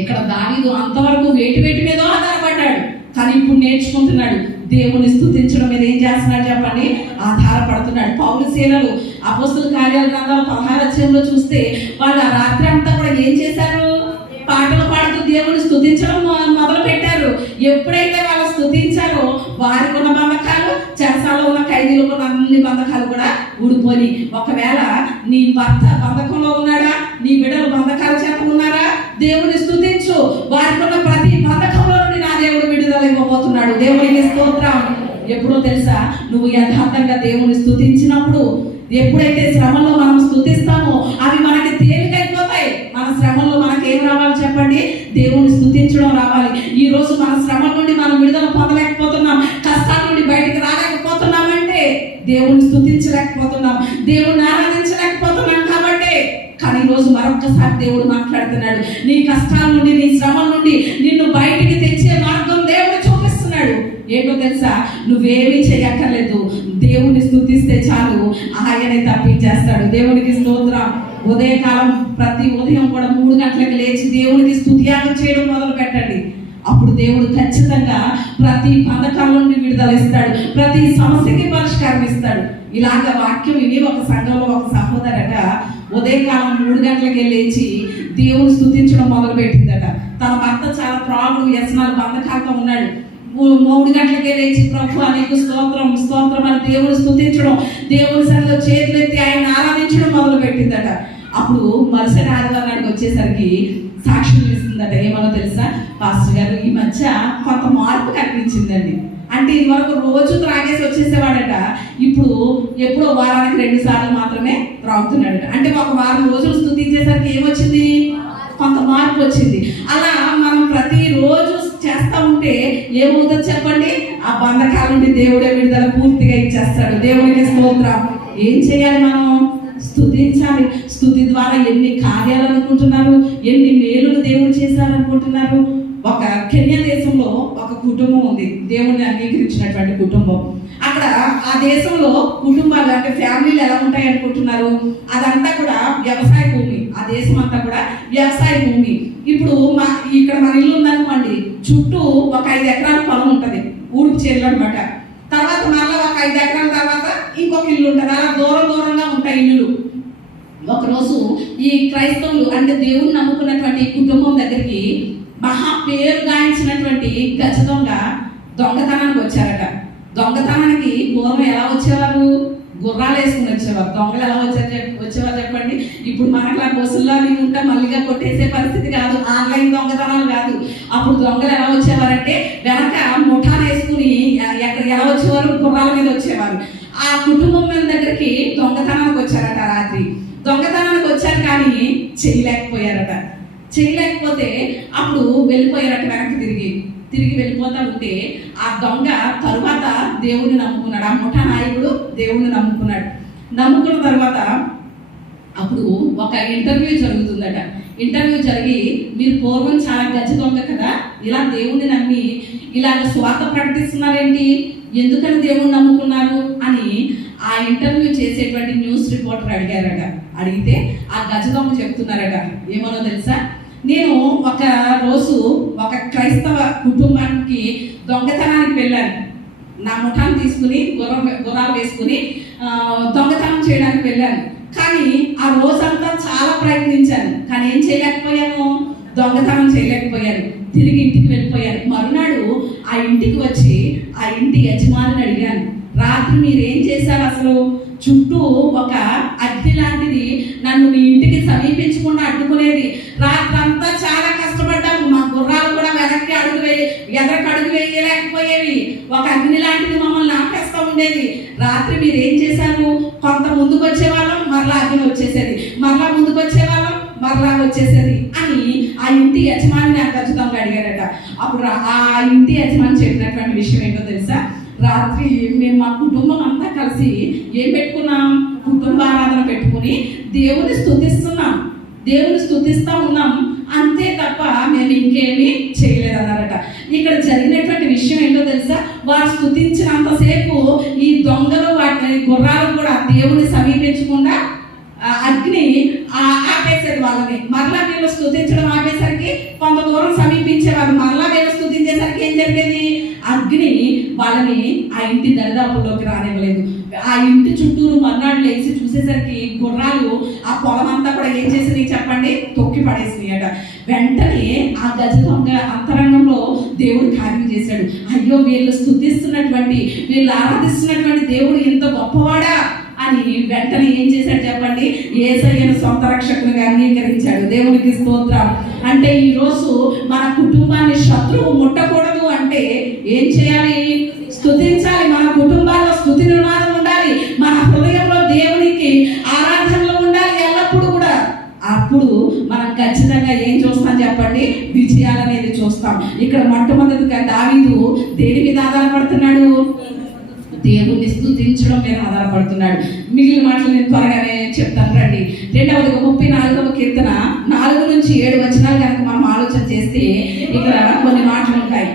ఇక్కడ దావీదు అంతవరకు వేటి మీద ఆధారపడ్డాడు, కానీ ఇప్పుడు నేర్చుకుంటున్నాడు. దేవుని స్తుతించడం మీద ఏం చేస్తున్నాడు చెప్పండి? ఆధారపడుతున్నాడు. పౌలు శీలలు అపోస్తల కార్యాల గ్రంథం 16వ అధ్యాయంలో చూస్తే వాళ్ళు ఆ రాత్రి అంతా కూడా ఏం చేశారు? పాటలు బంధకాలు కూడా ఊడిపోయి. ఒకవేళ నీ భర్త బంధకంలో ఉన్నాడా, నీ బిడ్డలు బంధకాల చేత ఉన్నారా, దేవుని స్తుతించు. వారికి ఉన్న ప్రతి బంధకంలో నుండి నా దేవుడు విడుదల ఇవ్వబోతున్నాడు. దేవునికి స్తోత్రం. ఎప్పుడో తెలుసా, నువ్వు యథార్థంగా దేవుని స్తుతించినప్పుడు, ఎప్పుడైతే శ్రమలో మనం స్తుతిస్తామో అవి మనకి తేలికైపోతాయి. మన శ్రమలో మనకి ఏం రావాలి చెప్పండి? దేవుని స్తుతించడం రావాలి. ఈ రోజు మన శ్రమ నుండి మనం విడుదల పొందలేకపోతున్నాం, కష్టాల నుండి బయటికి రాలేకపోతున్నామంటే దేవుని స్తుతించలేకపోతున్నాం, దేవుని ఆరాధించలేకపోతున్నాం కాబట్టి. కానీ ఈ రోజు మరొక్కసారి దేవుడు మాట్లాడుతున్నాడు. నీ కష్టాల నుండి, నీ శ్రమ నుండి నిన్ను బయటికి తెచ్చే మార్గం దేవుడు చూపిస్తున్నాడు. ఏంటో తెలుసా, నువ్వేమీ చేయక్కర్లేదు, దేవుని స్తుతిస్తే చాలు, ఆయనే తప్పించేస్తాడు. దేవునికి స్తోత్రం. ఉదయకాలం ప్రతి ఉదయం కూడా 3 గంటలకు లేచి దేవునికి స్తుతియాగం చేయడం మొదలు పెట్టండి. అప్పుడు దేవుడు ఖచ్చితంగా ప్రతి బంధకాల నుండి విడుదల ఇస్తాడు, ప్రతి సమస్యకి పరిష్కారం ఇస్తాడు. ఇలాగ వాక్యం విని ఒక సంఘంలో ఒక సహోదరట ఉదయకాలం 3 గంటలకే లేచి దేవుని స్తుతించడం మొదలు పెట్టిందట. తన భర్త చాలా త్రాగుడు వ్యసనాలు బంధకాలతో ఉన్నాడు. 3 గంటలకే లేచి ప్రభువా నీకు స్తోత్రం స్తోత్రం అని దేవుని స్తుతించడం, దేవుని సన్నిధిలో చేతులెత్తి ఆయన ఆరాధించడం మొదలు పెట్టిందట. అప్పుడు మరుసటి ఆదివారానికి వచ్చేసరికి సాక్షులు ఇస్తుందట. ఏమో తెలుసా, పాస్టర్ గారు ఈ మధ్య కొంత మార్పు కనిపించిందండి. అంటే ఇది వరకు రోజు త్రాగేసి వచ్చేసేవాడట, ఇప్పుడు ఎప్పుడో వారానికి 2 సార్లు మాత్రమే త్రాగుతున్నాడట. అంటే ఒక వారం రోజులు స్తుతించేసరికి ఏమొచ్చింది? కొంత మార్పు వచ్చింది. అలా మనం ప్రతిరోజు చేస్తా ఉంటే ఏమవుతుంది చెప్పండి? ఆ బంధకాల నుండి దేవుడే విడుదల పూర్తిగా ఇచ్చేస్తాడు. దేవునికి స్తోత్రం. ఏం చేయాలి? మనం స్తుతించాలి. స్తుతి ద్వారా ఎన్ని కార్యాలు అనుకుంటున్నారు, ఎన్ని మేలులు దేవుడు చేశారనుకుంటున్నారు. ఒక కెన్యా దేశంలో ఒక కుటుంబం ఉంది, దేవుని అంగీకరించినటువంటి కుటుంబం. అక్కడ ఆ దేశంలో కుటుంబాలు అంటే ఫ్యామిలీలు ఎలా ఉంటాయి అనుకుంటున్నారు? అదంతా కూడా వ్యవసాయ భూమి. ఆ దేశం అంతా కూడా వ్యవసాయ భూమి. ఇప్పుడు ఇక్కడ మన ఇల్లు ఉందనుకోండి, చుట్టూ ఒక 5 ఎకరాల పొలం ఉంటుంది, ఊడుపు చేర్లు అనమాట. తర్వాత మళ్ళీ ఒక 5 ఎకరాల తర్వాత ఇంకొక ఇల్లు ఉంటుంది. అలా దూరం దూరంగా ఉంటాయి ఇల్లులు. ఒకరోజు ఈ క్రైస్తవులు అంటే దేవుని నమ్ముకున్నటువంటి కుటుంబం దగ్గరికి మహా పేరు గాయించినటువంటి గజ దొంగతనానికి వచ్చారట. దొంగతనానికి పూర్వం ఎలా వచ్చేవారు? గుర్రాలు వేసుకుని వచ్చేవారు. దొంగలు ఎలా వచ్చేవారు చెప్పండి? ఇప్పుడు మనకు బస్సుల్లో ఉంటా మళ్ళీగా కొట్టేసే పరిస్థితి కాదు, ఆన్లైన్ దొంగతనాలు కాదు. అప్పుడు దొంగలు ఎలా వచ్చేవారంటే వెనక ముఠాను వేసుకుని ఎలా వచ్చేవారు? గుర్రాల మీద వచ్చేవారు. ఆ కుటుంబం మీద దగ్గరికి దొంగతనానికి వచ్చారట. రాత్రి దొంగతనానికి వచ్చారు, కానీ చేయలేకపోయారట. చేయలేకపోతే అప్పుడు వెళ్ళిపోయారట. వెనక్కి తిరిగి వెళ్ళిపోతా ఉంటే ఆ దొంగ తరువాత దేవుని నమ్ముకున్నాడు. ఆ ముఠా నాయకుడు దేవుని నమ్ముకున్న తర్వాత అప్పుడు ఒక ఇంటర్వ్యూ జరుగుతుందట. ఇంటర్వ్యూ జరిగి, మీరు పూర్వం చాలా గజ దొంగ కదా, ఇలా దేవుని నమ్మి ఇలాగ స్వార్థ ప్రకటిస్తున్నారేంటి, ఎందుకని దేవుని నమ్ముకున్నారు అని ఆ ఇంటర్వ్యూ చేసేటువంటి న్యూస్ రిపోర్టర్ అడిగారట. అడిగితే ఆ గజ దొంగ చెప్తున్నారట. ఏమో తెలుసా, నేను ఒక రోజు ఒక క్రైస్తవ కుటుంబానికి దొంగతనానికి వెళ్ళాను. నా ముఠాను తీసుకుని గుర్రాలు వేసుకుని దొంగతనం చేయడానికి వెళ్ళాను. కానీ ఆ రోజంతా చాలా ప్రయత్నించాను, కానీ ఏం చేయలేకపోయాను? దొంగతనం చేయలేకపోయాను. తిరిగి ఇంటికి వెళ్ళిపోయాను. మరునాడు ఆ ఇంటికి వచ్చి ఆ ఇంటి యజమానిని అడిగాను, రాత్రి మీరు ఏం చేశారు? అసలు చుట్టూ ఒక అగ్ని లాంటిది నన్ను మీ ఇంటికి సమీపించకుండా అడ్డుకునేది. రాత్రంతా చాలా కష్టపడ్డాము. మా గుర్రాలు కూడా ఎదరికి అడుగు వేయలేకపోయేవి. ఒక అగ్ని లాంటిది మమ్మల్ని ఆపేస్తూ ఉండేది. రాత్రి మీరు ఏం చేశారు? కొంత ముందుకు వచ్చేవాళ్ళం, మరలా అగ్ని వచ్చేసేది, మరలా ముందుకు వచ్చేవాళ్ళం, మరలా వచ్చేసేది అని ఆ ఇంటి యజమాని ఖచ్చితంగా అడిగారట. అప్పుడు ఆ ఇంటి యజమాని చెప్పినటువంటి విషయం ఏంటో తెలుసా? రాత్రి మేము మా కుటుంబం అంతా కలిసి ఏం పెట్టుకున్నాం? కుటుంబ ఆరాధన పెట్టుకుని దేవుని స్తుతిస్తా ఉన్నాం, అంతే తప్ప మేము ఇంకేమీ చేయలేదన్నారట. ఇక్కడ జరిగినటువంటి విషయం ఏంటో తెలుసా? వారు స్తుతించినంతసేపు ఈ దొంగలు వాటి గుర్రాలు కూడా దేవుని సమీపించకుండా అగ్ని ఆపేసేది వాళ్ళని. మరలా వీళ్ళు స్తుతించడం ఆపేసరికి కొంత దూరం సమీపించేవారు. మరలా వీళ్ళు స్తుతించేసరికి ఏం జరిగేది? అగ్ని వాళ్ళని ఆ ఇంటి దరిదాపుల్లోకి రానివ్వలేదు. ఆ ఇంటి చుట్టూరు మర్నాడు లేచి చూసేసరికి గుర్రాలు ఆ పొలం అంతా కూడా ఏం చేసినాయి చెప్పండి, తొక్కి పడేసినాయట. వెంటనే ఆ గజ దొంగ అంతరంగంలో దేవుడు కార్యం చేశాడు. అయ్యో, వీళ్ళు స్తుతిస్తున్నటువంటి, వీళ్ళు ఆరాధిస్తున్నటువంటి దేవుడు ఎంత గొప్పవాడా అని వెంటనే ఏం చేశాడు చెప్పండి, యేసయ్యను సొంత రక్షకునిగా అంగీకరించాడు. దేవునికి స్తోత్రం. అంటే ఈరోజు మన కుటుంబాన్ని శత్రువు ముట్టకూడదు అంటే ఏం చేయాలి? స్తుతించాలి. మన కుటుంబాల్లో స్తుతి నినాదం ఉండాలి. మన హృదయంలో దేవునికి ఆరాధనలో ఉండాలి ఎల్లప్పుడూ కూడా. అప్పుడు మనం ఖచ్చితంగా ఏం చూస్తాం చెప్పండి, విజయాలనేది చూస్తాం. ఇక్కడ మొట్టమొదటిగా దావీదు దేని మీద ఆధారపడుతున్నాడు? దేవుణ్ణి స్తుతించడం మీద ఆధారపడుతున్నాడు. మిగిలిన మాటలు నేను త్వరగానే చెప్తాను రండి. 2వ 34వ కీర్తన 4 నుంచి 7 వచనాలు కనుక మనం ఆలోచన చేస్తే ఇక్కడ కొన్ని మాటలు ఉంటాయి.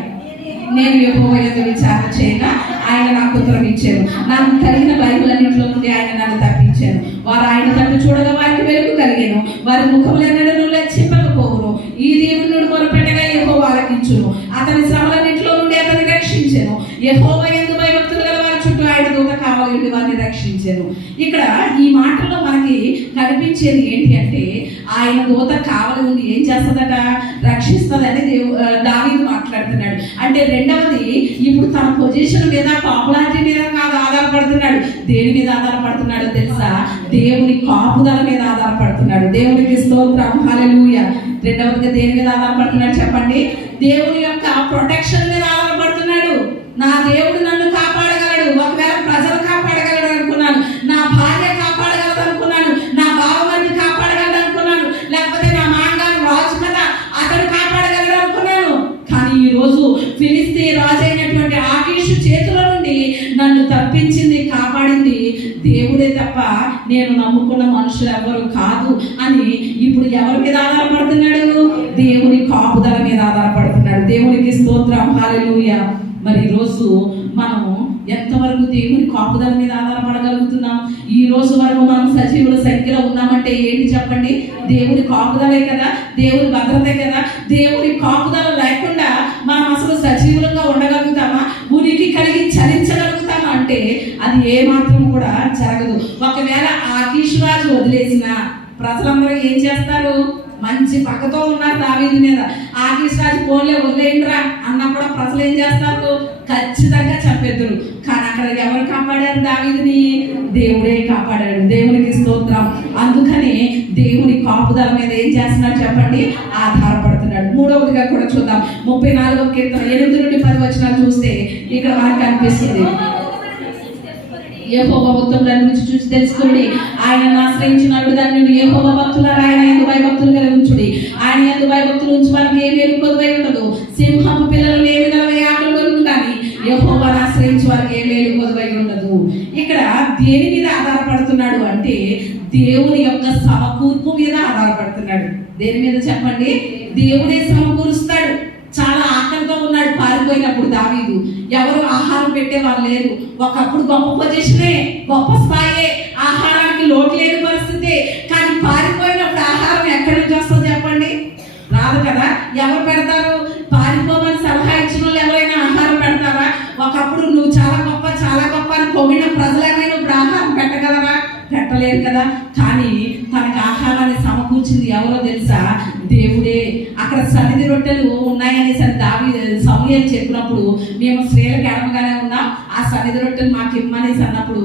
నేను యెహోవా యందు విచారణ చేయగా ఆయన నాకు ఉత్తరం ఇచ్చాను. నాకు కలిగిన బైబిల్ అన్నింటిలో నుండి ఆయన నన్ను తప్పించాను. వారు ఆయన తప్పు చూడగా వారికి వెలుగు కలిగాను. వారి ముఖములెన్నడూ లెచ్చింపకపోవును. ఈ దేవుని మొరపెట్టగా యెహోవా ఆలకించును. అతని శ్రమలన్నింటిలో నుండి అతన్ని రక్షించెను. యెహోవా యందు భయభక్తులు గల వారి చుట్టూ ఆయన దూత కావలి వారిని రక్షించెను. ఇక్కడ ఈ మాటల్లో మనకి కనిపించేది ఏంటి అంటే, ఆయన దూత కావలి ఉండి ఏం చేస్తుందట, రక్షిస్తుందని దావీదు మాట్లాడుతున్నాడు. అంటే రెండవది, ఇప్పుడు తన పొజిషన్ మీద, పాపులారిటీ మీద కాదు ఆధారపడుతున్నాడు. దేని మీద ఆధారపడుతున్నాడో తెలుసా? దేవుని కాపుదల మీద ఆధారపడుతున్నాడు. దేవునికి స్తోత్రం, హల్లెలూయా. రెండవదిగా దేని మీద ఆధారపడుతున్నాడు చెప్పండి? దేవుని యొక్క ప్రొటెక్షన్ మీద ఆధారపడుతున్నాడు. నా దేవుడు నన్ను కాపాడగలడు. ఒకవేళ ప్రజలు కాపాడగలడు అనుకున్నాను, నా భార్య కాపాడగలదు అనుకున్నాను, నా బావమరిది కాపాడగలడు అనుకున్నాను, లేకపోతే నా మాంగారు రాజు కదా అతడు కాపాడగలడు అనుకున్నాను. కానీ ఈరోజు ఫిలిస్తీ రాజు అయినటువంటి ఆకీషు చేతుల నుండి నన్ను తప్పించింది, కాపాడింది దేవుడే తప్ప నేను నమ్ముకున్న మనుషులు ఎవరు కాదు అని ఇప్పుడు ఎవరి మీద ఆధారపడుతున్నాడు? దేవుని కాపుదల మీద ఆధారపడుతున్నాడు. దేవునికి స్తోత్రం, హల్లెలూయా. మరి ఈరోజు మనము ఎంతవరకు దేవుని కాపుదల మీద ఆధారపడగలుగుతున్నాం? ఈ రోజు వరకు మనం సజీవుల సంఖ్యలో ఉన్నామంటే ఏంటి చెప్పండి? దేవుని కాపుదలే కదా, దేవుని భద్రతే కదా. దేవుని కాపుదల లేకుండా మనం అసలు సజీవులంగా ఉండగలుగుతామా? ఉనికి కలిగి చలించగలుగుతామా అంటే అది ఏ మాత్రం కూడా జరగదు. ఒకవేళ ఆకీషు రాజు వదిలేసిన ప్రజలందరూ ఏం చేస్తారు? మంచి పక్కతో ఉన్నారు దావీదు మీద. ఆకీషు రాజు పోన్లే వదిలేయండిరా అన్నా కూడా ప్రజలు ఏం చేస్తారు? ఖచ్చితంగా చంపేద్దరు. కానీ అక్కడ ఎవరు కాపాడారు దావీదుని? దేవుడే కాపాడాడు. దేవునికి స్తోత్రం. అందుకని దేవుని కాపుదల మీద ఏం చేస్తున్నాడు చెప్పండి? ఆధారపడుతున్నాడు. మూడవదిగా కూడా చూద్దాం. 34వ కీర్తన 8 నుండి 10 వచనాలు చూస్తే ఇక్కడ మనకు కనిపిస్తుంది, యెహోవా ఉత్తములను రుచి చూసి తెలుసుకోండి, ఆయనను ఆశ్రయించినప్పుడు దాన్ని యెహోవా భక్తులారా ఆయన యందు భయభక్తులు కలిగి ఉంచుడి. ఆయన యందు భయభక్తులు ఉంచి వారికి ఏ వేరు కొదువై ఉండదు. సింహపు పిల్లలు ఏమి గలవై ఆకలి కొరకు కానీ యెహోవాను ఆశ్రయించి వారికి ఏ వేరు కొదువై ఉండదు. ఇక్కడ దేని మీద ఆధారపడుతున్నాడు అంటే దేవుని యొక్క సమకూర్పు మీద ఆధారపడుతున్నాడు. దేని మీద చెప్పండి? దేవుడే సమకూరుస్తాడు. చాలా ఆకలితో ఉన్నాడు పారిపోయినప్పుడు దావీదు. ఎవరు ఆహారం పెట్టేవారు లేరు. ఒకప్పుడు గొప్ప పొజిషనే, గొప్ప స్థాయే, ఆహారానికి లోటు లేని పరిస్థితి. కానీ పారిపోయినప్పుడు ఆహారం ఎక్కడి నుంచి వస్తుందో చెప్పండి? రాదు కదా. ఎవరు పెడతారు? పారిపోమని సలహా ఇచ్చిన వాళ్ళు ఎవరైనా ఆహారం పెడతారా? ఒకప్పుడు నువ్వు చాలా గొప్ప అని పొగిడిన ప్రజలైనా ఇప్పుడు ఆహారం పెట్టగలరా? పెట్టలేరు కదా. కానీ తనకి ఆహారాన్ని సమకూర్చింది ఎవరో తెలుసా? దేవుడే. అక్కడ సన్నిధి రొట్టెలు ఉన్నాయని సమూయేలు చెప్పినప్పుడు మేము స్త్రీలకు ఎడమగానే ఉన్నాం, ఆ సన్నిధి రొట్టెలు మాకు ఇమ్మనేసి అన్నప్పుడు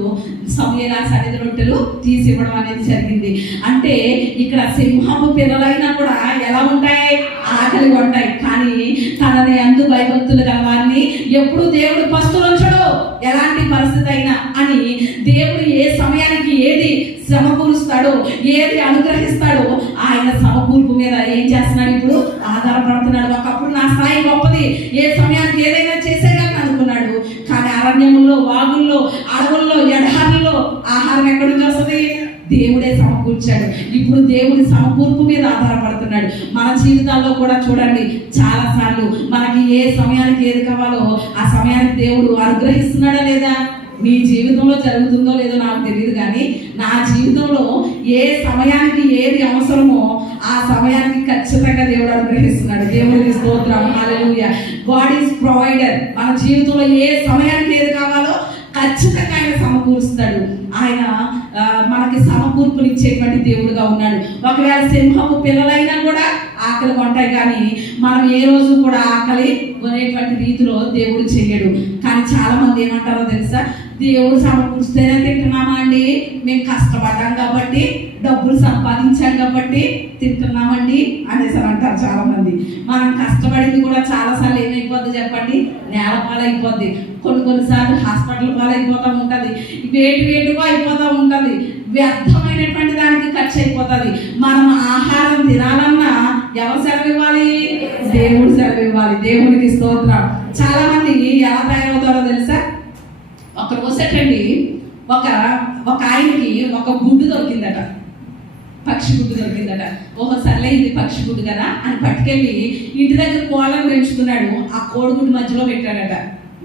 సమూయేలు ఆ సన్నిధి రొట్టెలు తీసి ఇవ్వడం అనేది జరిగింది. అంటే ఇక్కడ సింహపు పిల్లలైనా కూడా ఎలా ఉంటాయి? ఆకలిగా ఉంటాయి. కానీ తనని అందు భయభక్తులు గల వారిని ఎప్పుడు దేవుడు పస్తులుంచడు, ఎలాంటి పరిస్థితి అయినా అని. దేవుడు ఏ సమయానికి ఏది సమకూరుస్తాడో, ఏది అనుగ్రహిస్తాడో ఆయన సమకూర్పు మీద ఏం చేస్తున్నాడు? ఇప్పుడు ఆధారపడుతున్నాడు. ఒకప్పుడు నా స్థాయి గొప్పది, ఏ సమయానికి ఏదైనా చేసేయగలను అనుకున్నాడు. కానీ అరణ్యముల్లో, వాగుల్లో, అడవుల్లో, ఎడారుల్లో ఆహారం ఎక్కడి నుంచి వస్తుంది? దేవుడే సమకూర్చాడు. ఇప్పుడు దేవుడి సమకూర్పు మీద ఆధారపడుతున్నాడు. మన జీవితాల్లో కూడా చూడండి, చాలా సార్లు మనకి ఏ సమయానికి ఏది కావాలో ఆ సమయానికి దేవుడు అనుగ్రహిస్తున్నాడా లేదా? మీ జీవితంలో జరుగుతుందో లేదో నాకు తెలియదు, కానీ నా జీవితంలో ఏ సమయానికి ఏది అవసరమో ఆ సమయానికి ఖచ్చితంగా దేవుడు అనుగ్రహిస్తున్నాడు. దేవుడికి స్తోత్రం. హల్లెలూయా. God is provider. మన జీవితంలో ఏ సమయానికి ఏది కావాలో ఖచ్చితంగా ఆయన సమకూరుస్తాడు. ఆయన మనకి సమకూర్పునిచ్చేటువంటి దేవుడుగా ఉన్నాడు. ఒకవేళ సింహపు పిల్లలైనా కూడా ఆకలి కొంటాయి, కానీ మనం ఏ రోజు కూడా ఆకలి కొనేటువంటి రీతిలో దేవుడు చెయ్యడు. కానీ చాలా మంది ఏమంటారో తెలుసా, దేవుడు సమకూర్స్తేనే తింటున్నామా అండి, మేము కష్టపడ్డాం కాబట్టి, డబ్బులు సంపాదించాం కాబట్టి తింటున్నామండి అనేసి అంటారు చాలా మంది. మనం కష్టపడింది కూడా చాలాసార్లు ఏమైపోద్ది చెప్పండి, నేల పాలైపోద్ది. కొన్నిసార్లు హాస్పిటల్ పాలైపోతూ ఉంటుంది, వేటుగా అయిపోతూ ఉంటుంది, వ్యర్థమైనటువంటి దానికి ఖర్చు అయిపోతుంది. మనం ఆహారం తినాలన్నా ఎవరు సెలవు ఇవ్వాలి? దేవుడు సెలవు ఇవ్వాలి. దేవుడికి స్తోత్రం. చాలా మంది ఎలా తయారవుతారో తెలుసా, ఒక రోజటండి ఒక ఆయనకి ఒక గుడ్డు దొరికిందట, పక్షి గుడ్డు దొరికిందట. సర్లే ఇది పక్షి గుడ్డు కదా అని పట్టుకెళ్ళి ఇంటి దగ్గర కోళ్ళను పెంచుకున్నాడు. ఆ కోడిగుడ్డు మధ్యలో పెట్టాడట,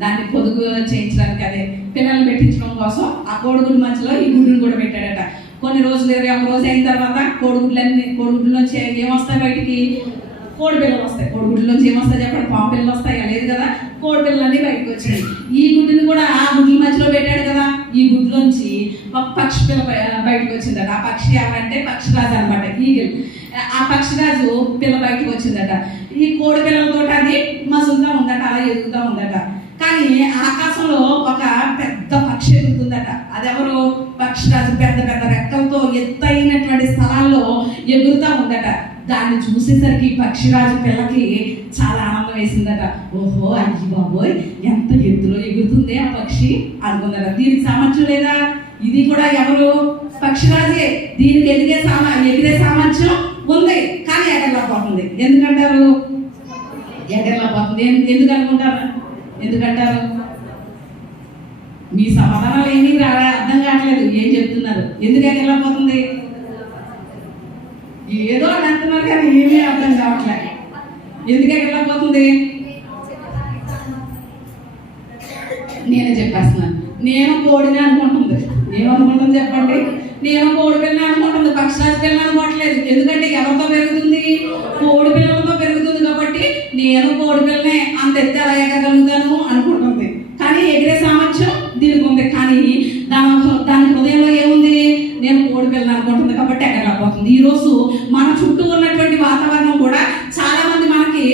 దాన్ని పొదుగు చేయించడానికి, అదే పిల్లల్ని పెట్టించడం కోసం ఆ కోడిగుడ్డు మధ్యలో ఈ గుడ్డును కూడా పెట్టాడట. కొన్ని రోజులు 21 రోజు అయిన తర్వాత కోడిగుడ్డులోంచి ఏమొస్తాయి బయటికి? కోడి పిల్లలు వస్తాయి. కోడిగుడ్డులోంచి ఏమొస్తాయి చెప్పండి? పాము పిల్లలు వస్తాయి. లేదు కదా, కోడి పిల్లలన్నీ బయటకు వచ్చినాయి. ఈ గుడ్డుని కూడా ఆ గుడ్ల మధ్యలో పెట్టాడు కదా, ఈ గుడ్లోంచి ఒక పక్షి పిల్ల బయటకు వచ్చిందట. ఆ పక్షి ఎవరంటే పక్షిరాజు అనమాట, ఈగిల్. ఆ పక్షిరాజు పిల్ల బయటకు వచ్చిందట. ఈ కోడి పిల్లలతో అది మసులుతూ ఉందట, అలా ఎదుగుతూ ఉందట. కానీ ఆకాశంలో ఒక పెద్ద పక్షి ఎగురుతుందట. అదెవరు? పక్షిరాజు. పెద్ద పెద్ద రెక్కలతో ఎత్తైనటువంటి స్థలాల్లో ఎగురుతూ ఉందట. దాన్ని చూసేసరికి పక్షిరాజు పిల్లకి చాలా ఆనందం వేసిందట. ఓహో, అయ్యి బాబోయ్, ఎంత ఎత్తులో ఎగురుతుంది ఆ పక్షి అనుకున్నట. దీనికి సామర్థ్యం లేదా? ఇది కూడా ఎవరు? పక్షిరాజే. దీనికి ఎగిరే సామర్థ్యం ఉంది, కానీ ఎగరలేకపోతుంది. ఎందుకంటారు? ఎగరలేకపోతుంది. ఎందుకు అనుకుంటారు? ఎందుకంటారు? మీ సమాధానాలు ఏమీ అర్థం కావట్లేదు. ఏం చెప్తున్నారు? ఎందుకు ఎగరలేకపోతుంది? ఏదో అని అంటున్నారు, కానీ ఏమీ అర్థం కావట్లేదు. ఎందుకు ఎగరలేకపోతుంది? నేనే చెప్పేస్తున్నాను. నేను కోడిని అనుకుంటుంది. ఏమనుకుంటుంది చెప్పండి? నేను కోడి పిల్లని అనుకుంటుంది, పక్షిరాజు పిల్లని అనుకోవట్లేదు. ఎందుకంటే ఎవరితో పెరుగుతుంది? కోడి పిల్లలతో పెరుగుతుంది. కాబట్టి నేను కోడి పిల్లనే, అంత ఎత్తి అలా ఎగరగలుగుతాను అనుకుంటుంది. కానీ ఎగిరే సామర్థ్యం దీనికి ఉంది. కానీ దాని హృదయంలో ఏముంది? నేను కోడి పిల్లని అనుకుంటుంది కాబట్టి ఎగరలేకపోతుంది. ఈరోజు మన చుట్టూ ఉన్నటువంటి వాతావరణం కూడా చాలా మంది మనకి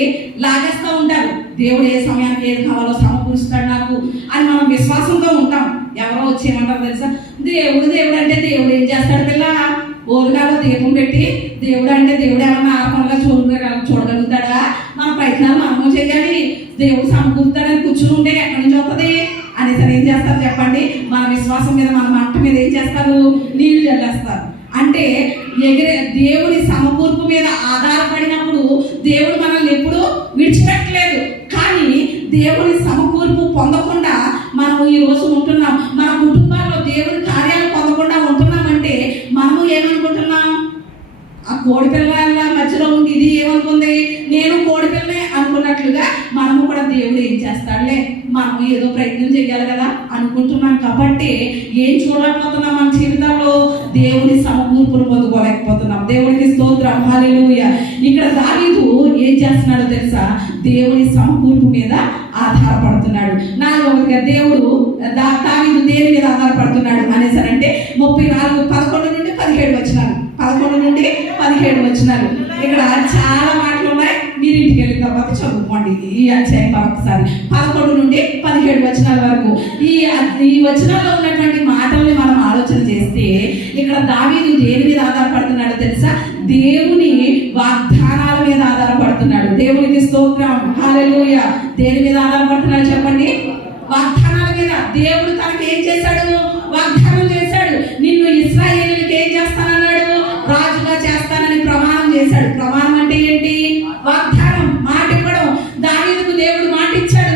లాగేస్తూ ఉంటారు. దేవుడు ఏ సమయానికి ఏది కావాలో సమకూరుస్తాడు నాకు అని మనం విశ్వాసంతో ఉంటాం. ఎవరో వచ్చి ఏమంటారు తెలుసా, దేవుడు అంటే దేవుడు ఏం చేస్తాడు పిల్ల? ఓరుగాలో దీపం పెట్టి దేవుడు అంటే దేవుడు ఏమన్నా ఆపనగా చూడగలుగుతాడా? మన ప్రయత్నాలు మనము చేయాలి. దేవుడు సమకూరుతాడని కూర్చుని ఉంటే ఎక్కడి నుంచి వస్తుంది అనేసరి ఏం చేస్తారు చెప్పండి? మన విశ్వాసం మీద, మన మంట మీద ఏం చేస్తారు? నీళ్లు చల్లేస్తారు. అంటే దేవుని సమకూర్పు మీద ఆధారపడినప్పుడు దేవుడు మనల్ని ఎప్పుడు విడిచిపెట్టలేదు. కానీ దేవుని సమకూర్పు పొందకుండా మనం ఈ రోజు ఉంటున్నాం. మన కుటుంబాల్లో దేవుని కార్యాలు పొందకుండా ఉంటున్నామంటే మనము ఏమనుకుంటున్నాం? ఆ కోడి పిల్లల మధ్యలో ఉండి ఇది ఏమనుకుంది? నేను కోడి పిల్లనే అనుకున్నట్లుగా మనము కూడా దేవుడు ఏం చేస్తాడులే, మనం ఏదో ప్రయత్నం చేయాలి కదా అనుకుంటున్నాం. కాబట్టి ఏం చూడలేకపోతున్నాం? మన జీవితంలో దేవుని సమకూర్పును పొందుకోలేకపోతున్నాం. దేవుడికి స్తోత్రం. హల్లెలూయా. ఇక్కడ దావీదు ఏం చేస్తున్నాడో తెలుసా? దేవుని సమకూర్పు మీద ఆధారపడుతున్నాడు. నాలుగవదిగా దావీదు దేని మీద ఆధారపడుతున్నాడు అనేసరంటే 34:11 నుండి 17 వచనాలు. 11 నుండి 17 వచనాలు. ఇక్కడ చాలా మాటలు ఉన్నాయి. మీరు ఇంటికి వెళ్ళిన తర్వాత చదువుకోండి ఈ అధ్యాయం ఒకసారి. 11 నుండి 17 వచనాల వరకు ఈ వచనాల్లో ఉన్నటువంటి మాటల్ని మనం ఆలోచన చేస్తే ఇక్కడ దావీదు దేని మీద ఆధారపడుతున్నాడో తెలుసా? దేవుని వాగ్దానాల మీద ఆధారపడుతున్నాడు. దేవునికి స్తోత్రం. హల్లెలూయా. దేని మీద ఆధారపడుతున్నాడు చెప్పండి? వాగ్దానాల మీద. దేవుడు తనకి ఏం చేశాడు? వాగ్దానం చేశాడు. నిన్ను ఇశ్రాయేలుకి ఏం చేస్తానన్నాడు? రాజుగా చేస్తానని ప్రమాణం చేశాడు. ప్రమాణం అంటే ఏంటి? వాగ్దానం, మాట ఇవ్వడం. దావీదుకు దేవుడు మాట ఇచ్చాడు,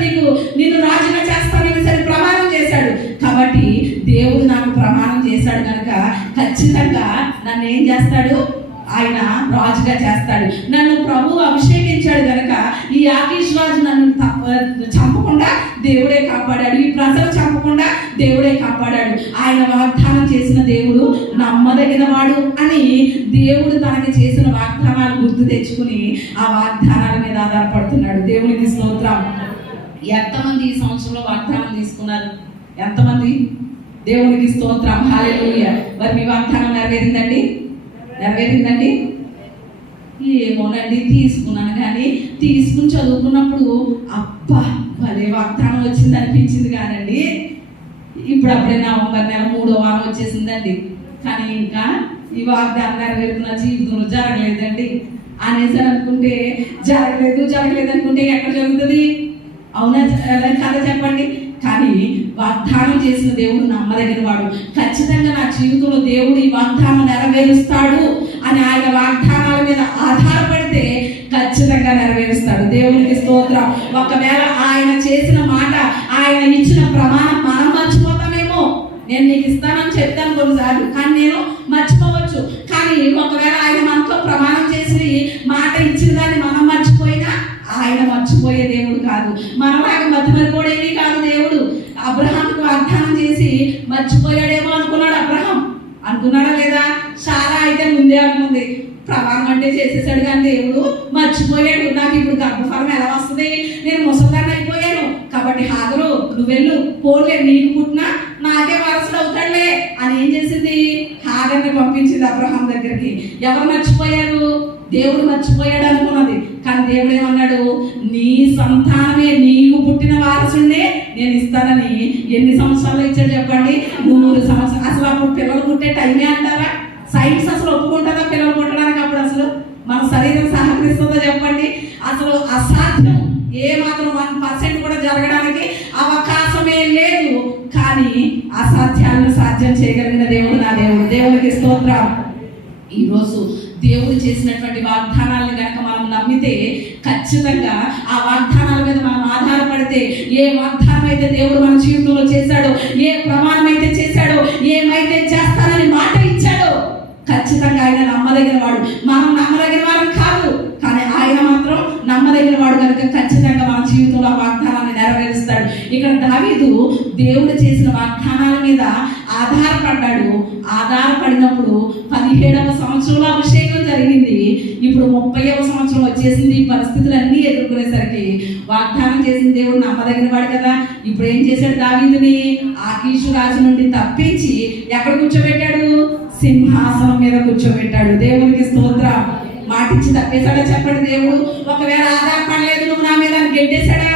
నిన్ను రాజుగా చేస్తానని సరే ప్రమాణం చేశాడు. కాబట్టి దేవుడు నాకు ప్రమాణం చేశాడు కనుక ఖచ్చితంగా నన్ను ఏం చేస్తాడు? ఆయన రాజుగా చేస్తాడు. నన్ను ప్రభు ప్రభు అభిషేకించాడు కనుక ఈ ఆకీష్ రాజు నన్ను చంపకుండా దేవుడే కాపాడాడు, ఈ ప్రజలు చంపకుండా దేవుడే కాపాడాడు. ఆయన వాగ్దానం చేసిన దేవుడు నమ్మదగిన వాడు అని దేవుడు తనకి చేసిన వాగ్దానాలు గుర్తు తెచ్చుకుని ఆ వాగ్దానాల మీద ఆధారపడుతున్నాడు. దేవునికి స్తోత్రం. ఎంతమంది ఈ సంవత్సరంలో వాగ్దానం తీసుకున్నారు? ఎంతమంది? దేవునికి స్తోత్రం. హల్లెలూయా. మరి మీ వాగ్దానం నెరవేరిందండి? నెరవేరిందండి? ఏమోనండి, తీసుకున్నాను కానీ తీసుకుని చదువుకున్నప్పుడు అబ్బా భలే వాగ్దానం వచ్చింది అనిపించింది కానండి. ఇప్పుడు అప్పుడే నవంబర్ నెల 3వ వారం వచ్చేసిందండి, కానీ ఇంకా ఈ వాగ్దానం నెరవేరుతున్న జీవితంలో జరగలేదండి అనేసి అనుకుంటే జరగలేదు అనుకుంటే ఎక్కడ జరుగుతుంది? అవునా కదా చెప్పండి. కానీ వాగ్దానం చేసిన దేవుడు నమ్మదగిన వాడు. ఖచ్చితంగా నా జీవితంలో దేవుడు ఈ వాగ్దానం నెరవేరుస్తాడు అని ఆయన వాగ్దానాల మీద ఆధారపడితే ఖచ్చితంగా నెరవేరుస్తాడు. దేవునికి స్తోత్రం. ఒకవేళ ఆయన చేసిన మాట, ఆయన ఇచ్చిన ప్రమాణం మనం మర్చిపోతామేమో. నేను నీకు ఇస్తానని చెప్తాను కొన్నిసార్లు, కానీ నేను మర్చిపోవచ్చు. కానీ ఒకవేళ ఆయన మనతో ప్రమాణం చేసి మాట ఇచ్చిన దాన్ని మనం మర్చిపోయినా ఆయన మర్చిపోయే దేవుడు కాదు. మనలాగా మతిమరిపోడేమీ కాదు దేవుడు. అబ్రహాంకు వాగ్దానం చేసి మర్చిపోయాడేమో అనుకున్నాడు అబ్రహాం. అనుకున్నాడా లేదా? సారా అయితే ముందే అనుకుంది, ప్రమాణం అంటే చేసేసాడు కానీ దేవుడు మర్చిపోయాడు. నాకు ఇప్పుడు గర్భఫలం ఎలా వస్తుంది? నేను ముసలిదాన్ని అయిపోయాను కాబట్టి హాగరు నువ్వు వెళ్ళు, పోలే నీకు పుట్టినా నాకే వారసుడు అవుతాడులే అని ఏం చేసింది? హాగర్ని పంపించింది అబ్రహాం దగ్గరికి. ఎవరు మర్చిపోయారు? దేవుడు మర్చిపోయాడు అనుకున్నది. కానీ దేవుడు ఏమన్నాడు? నీ సంతానమే, నీకు పుట్టిన వారసుడే నేను ఇస్తానని ఎన్ని సంవత్సరాలు ఇచ్చాడు చెప్పండి? 100 సంవత్సరాలు. అసలు అప్పుడు పిల్లలు పుట్టే టైమే అంటారా? సైన్స్ అసలు ఒప్పుకుంటుందా పిల్లలు పుట్టడానికి? అప్పుడు అసలు మన శరీరం సహకరిస్తుందో చెప్పండి? అసలు అసాధ్యం. ఏ మాత్రం 1% కూడా జరగడానికి అవకాశమే లేదు. కానీ అసాధ్యాలను సాధ్యం చేయగలిగిన దేవుడు నా దేవుడు. దేవునికి స్తోత్రం. ఈరోజు దేవుడు చేసినటువంటి వాగ్దానాలను కనుక మనం నమ్మితే, ఖచ్చితంగా ఆ వాగ్దానాల మీద మనం ఆధారపడితే, ఏ వాగ్దానం అయితే దేవుడు మన జీవితంలో చేశాడో, ఏ ప్రమాణం అయితే చేశాడో, ఏమైతే చేస్తానని మాట ఇచ్చాడో, ఖచ్చితంగా ఆయన నమ్మదగిన వాడు. మనం నమ్మదగిన వారం కాదు, కానీ ఆయన మాత్రం నమ్మదగిన వాడు కనుక ఖచ్చితంగా మన జీవితంలో ఆ వాగ్దానాన్ని నెరవేరుస్తాడు. ఇక్కడ దావీదు దేవుడు చేసిన వాగ్దానాల మీద ఆధారపడ్డాడు. ఆధారపడినప్పుడు 17వ సంవత్సరంలో అభిషేకం జరిగింది. ఇప్పుడు 30వ సంవత్సరం వచ్చేసింది. ఈ పరిస్థితులన్నీ ఎదుర్కొనేసరికి వాగ్దానం చేసిన దేవుడు నమ్మదగిన వాడు కదా. ఇప్పుడు ఏం చేశాడు? దావీదుని ఆకీషు రాజు నుండి తప్పించి ఎక్కడ కూర్చోబెట్టాడు? సింహాసనం మీద కూర్చోబెట్టాడు. దేవునికి స్తోత్రం. మాటిచ్చి తప్పేశాడా చెప్పండి దేవుడు? ఒకవేళ ఆధారపడలేదు నువ్వు నా మీద గెట్టేశాడా?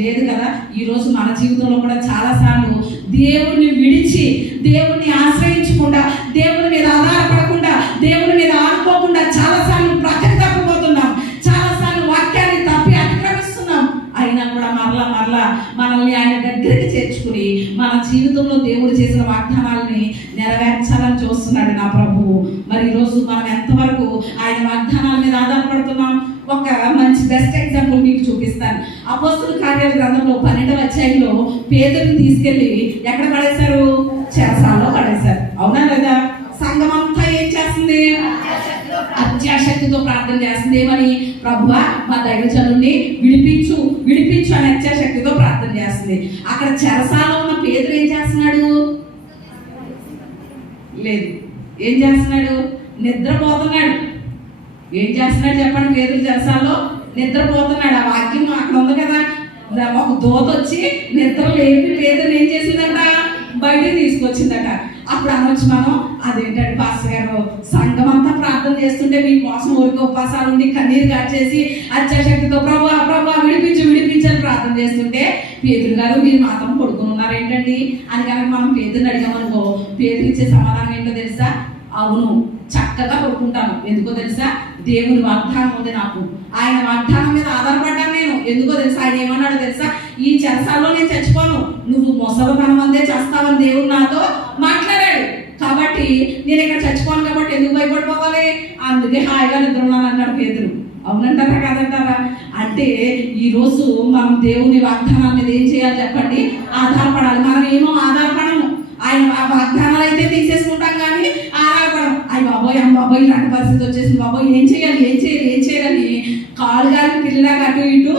లేదు కదా. ఈరోజు మన జీవితంలో కూడా చాలాసార్లు దేవుణ్ణి విడిచి, దేవుణ్ణి ఆశ్రయించకుండా, దేవుని మీద ఆధారపడకుండా, దేవుని మీద ఆడుకోకుండా చాలాసార్లు ప్రక్కన తప్పిపోతున్నాం. చాలాసార్లు వాక్యాన్ని తప్పి అతిక్రమిస్తున్నాం. అయినా కూడా మరలా మనల్ని ఆయన దగ్గరికి చేర్చుకుని మన జీవితంలో దేవుడు చేసిన వాగ్దానాలని నెరవేర్చాలని చూస్తున్నాడు నా ప్రభువు. మరి ఈరోజు మనం ఎంతవరకు ఆయన వాగ్దానాల మీద ఆధారపడుతున్నాం? ఒక మంచి బెస్ట్ ఎగ్జాంపుల్ మీకు చూపిస్తాను. అపోస్తుల కార్యాల గ్రంథంలో 12వ అధ్యాయంలో పేతురుని తీసుకెళ్లి ఎక్కడ పడేశారు? చెరసాలలో పడేశారు. అవునా లేదా? సంఘం అంతా ఏం చేస్తుంది? అత్యాశక్తితో ప్రార్థన చేస్తుంది. ఏమని? ప్రభువా మా దైవజనుడిని విడిపించు అని అత్యాశక్తితో ప్రార్థన చేస్తుంది. అక్కడ చెరసాలలో ఉన్న పేతురు ఏం చేస్తున్నాడు? లేదు, ఏం చేస్తున్నాడు? నిద్రపోతున్నాడు. ఏం చేస్తున్నాడు చెప్పండి? పేతురు చెరసాలలో నిద్రపోతున్నాడు. ఆ వాక్యం అక్కడ ఉంది కదా. ఒక దూత వచ్చి నిద్ర లేపి పేతురుని ఏం చేసిందట? బయటికి తీసుకొచ్చిందట. అప్పుడు అనొచ్చు మనం, అదేంటంటే పాస్టర్ గారు సంఘం అంతా ప్రార్థన చేస్తుంటే మీకోసం ఊరికి ఉపవాసాలు ఉండి కన్నీరు కాచేసి అత్యాశక్తితో ప్రభా విడిపించని ప్రార్థన చేస్తుంటే పేతురు గారు మీరు మాత్రం పడుకుని ఉన్నారు ఏంటండి అని కనుక మనం పేతురుని అడిగామనుకో, పేతురు ఇచ్చే సమాధానం ఏంటో తెలుసా? అవును, చక్కగా పడుకుంటాను. ఎందుకో తెలుసా? దేవుని వాగ్దానం ఉంది నాకు. ఆయన వాగ్దానం మీద ఆధారపడ్డాను నేను. ఎందుకో తెలుసా? ఆయన ఏమన్నాడు తెలుసా? ఈ చెరసాల్లో నేను చచ్చిపోను, నువ్వు ముసలితనం అందే చేస్తావని దేవుడు నాతో మాట్లాడాడు. కాబట్టి నేను ఇక్కడ చచ్చిపోను కాబట్టి ఎందుకు భయపడిపోవాలి? అందుకే హాయిగా నిద్రన్నాను అన్నాడు పేతురు. అవునంటారా కాదంటారా? అంటే ఈరోజు మనం దేవుని వాగ్దానాల మీద ఏం చేయాలి చెప్పండి? ఆధారపడాలి. మనం ఏమో ఆధారపడము. ఆయన ఆ వాగ్దానాలు అయితే తీసేసుకుంటాం కానీ ఆరాటం అయ్యి బాబోయ్ అమ్మ బాబోయ్ ఇలాంటి పరిస్థితి వచ్చేసింది బాబోయ్ ఏం చేయాలని కాలు గాలి పిల్లలాగా అటు ఇటు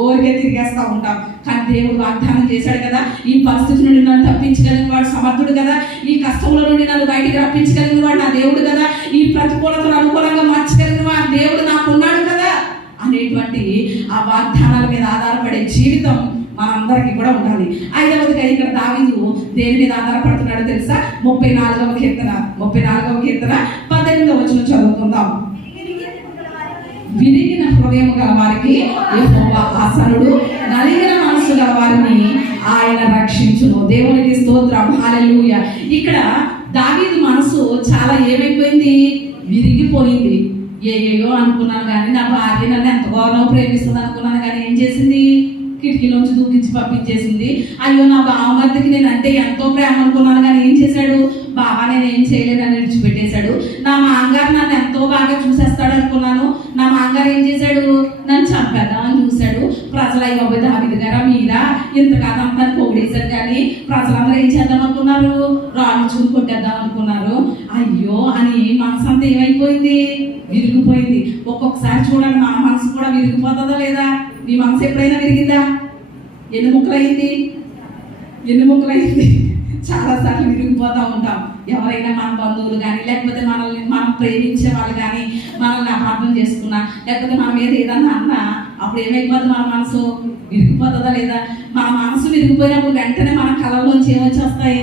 ఊరికే తిరిగేస్తూ ఉంటాం. కానీ దేవుడు వాగ్దానం చేశాడు కదా, ఈ పరిస్థితి నుండి నన్ను తప్పించగలిగిన వాడు సమర్థుడు కదా, ఈ కష్టంలో నుండి నన్ను బయటికి రప్పించగలిగిన వాడు నా దేవుడు కదా, ఈ ప్రతికూలతను అనుకూలంగా మార్చగలిగిన వాడు దేవుడు నాకు ఉన్నాడు కదా అనేటువంటి ఆ వాగ్దానాల మీద ఆధారపడే జీవితం మనందరికీ కూడా ఉండాలి. ఐదవదిగా ఇక్కడ దావీదు దేని మీద ఆధారపడుతున్నాడో తెలుసా? 34వ కీర్తన 18వ వచనం చదువుకుందాం. విరిగిన హృదయం గల వారికి యెహోవా ఆసనుడు, నలిగిన మనసు గల వారిని ఆయన రక్షించును. దేవునికి స్తోత్రం, హల్లెలూయా. ఇక్కడ దావీదు మనసు చాలా ఏమైపోయింది? విరిగిపోయింది. ఏయో అనుకున్నాను కానీ నా భార్య నన్ను ఎంతగానో ప్రేమిస్తుంది అనుకున్నాను కానీ ఏం చేసింది? కిటికీలోంచి దూకించి పంపించేసింది. అయ్యో నా బావమర్దికి నేను అంటే ఎంతో ప్రేమ అనుకున్నాను కానీ ఏం చేశాడు? బాబా నేను ఏం చేయలేదని విడిచిపెట్టేశాడు. నా మాంగారు నన్ను ఎంతో బాగా చూసేస్తాడు అనుకున్నాను, నా మాంగారు ఏం చేశాడు? నన్ను చంపేద్దామని చూశాడు. ప్రజలు అయ్యో దావీదు గారా మీరా ఇంతకాలం అంతా పొగిడేశారు కానీ ప్రజలందరూ ఏం చేద్దాం అనుకున్నారు? రాళ్ళు చూసి కొట్టేద్దాం అనుకున్నారు. అయ్యో అని మనసు అంతా ఏమైపోయింది? విరిగిపోయింది. ఒక్కొక్కసారి చూడండి మన మనసు కూడా విరిగిపోతుందా లేదా? నీ మనసు ఎప్పుడైనా విరిగిందా? ఎన్ని ముక్కలైంది? చాలాసార్లు విరిగిపోతూ ఉంటాం. ఎవరైనా మన బంధువులు కానీ లేకపోతే మనల్ని మనం ప్రేమించే వాళ్ళు కానీ మనల్ని అపార్థం చేసుకున్నా లేకపోతే మన మీద ఏదన్నా అన్నా అప్పుడు ఏమైపోతుంది? మన మనసు విరిగిపోతుందా లేదా? మన మనసు విరిగిపోయినప్పుడు వెంటనే మన కళ్ళలోంచి ఏమొచ్చేస్తాయి?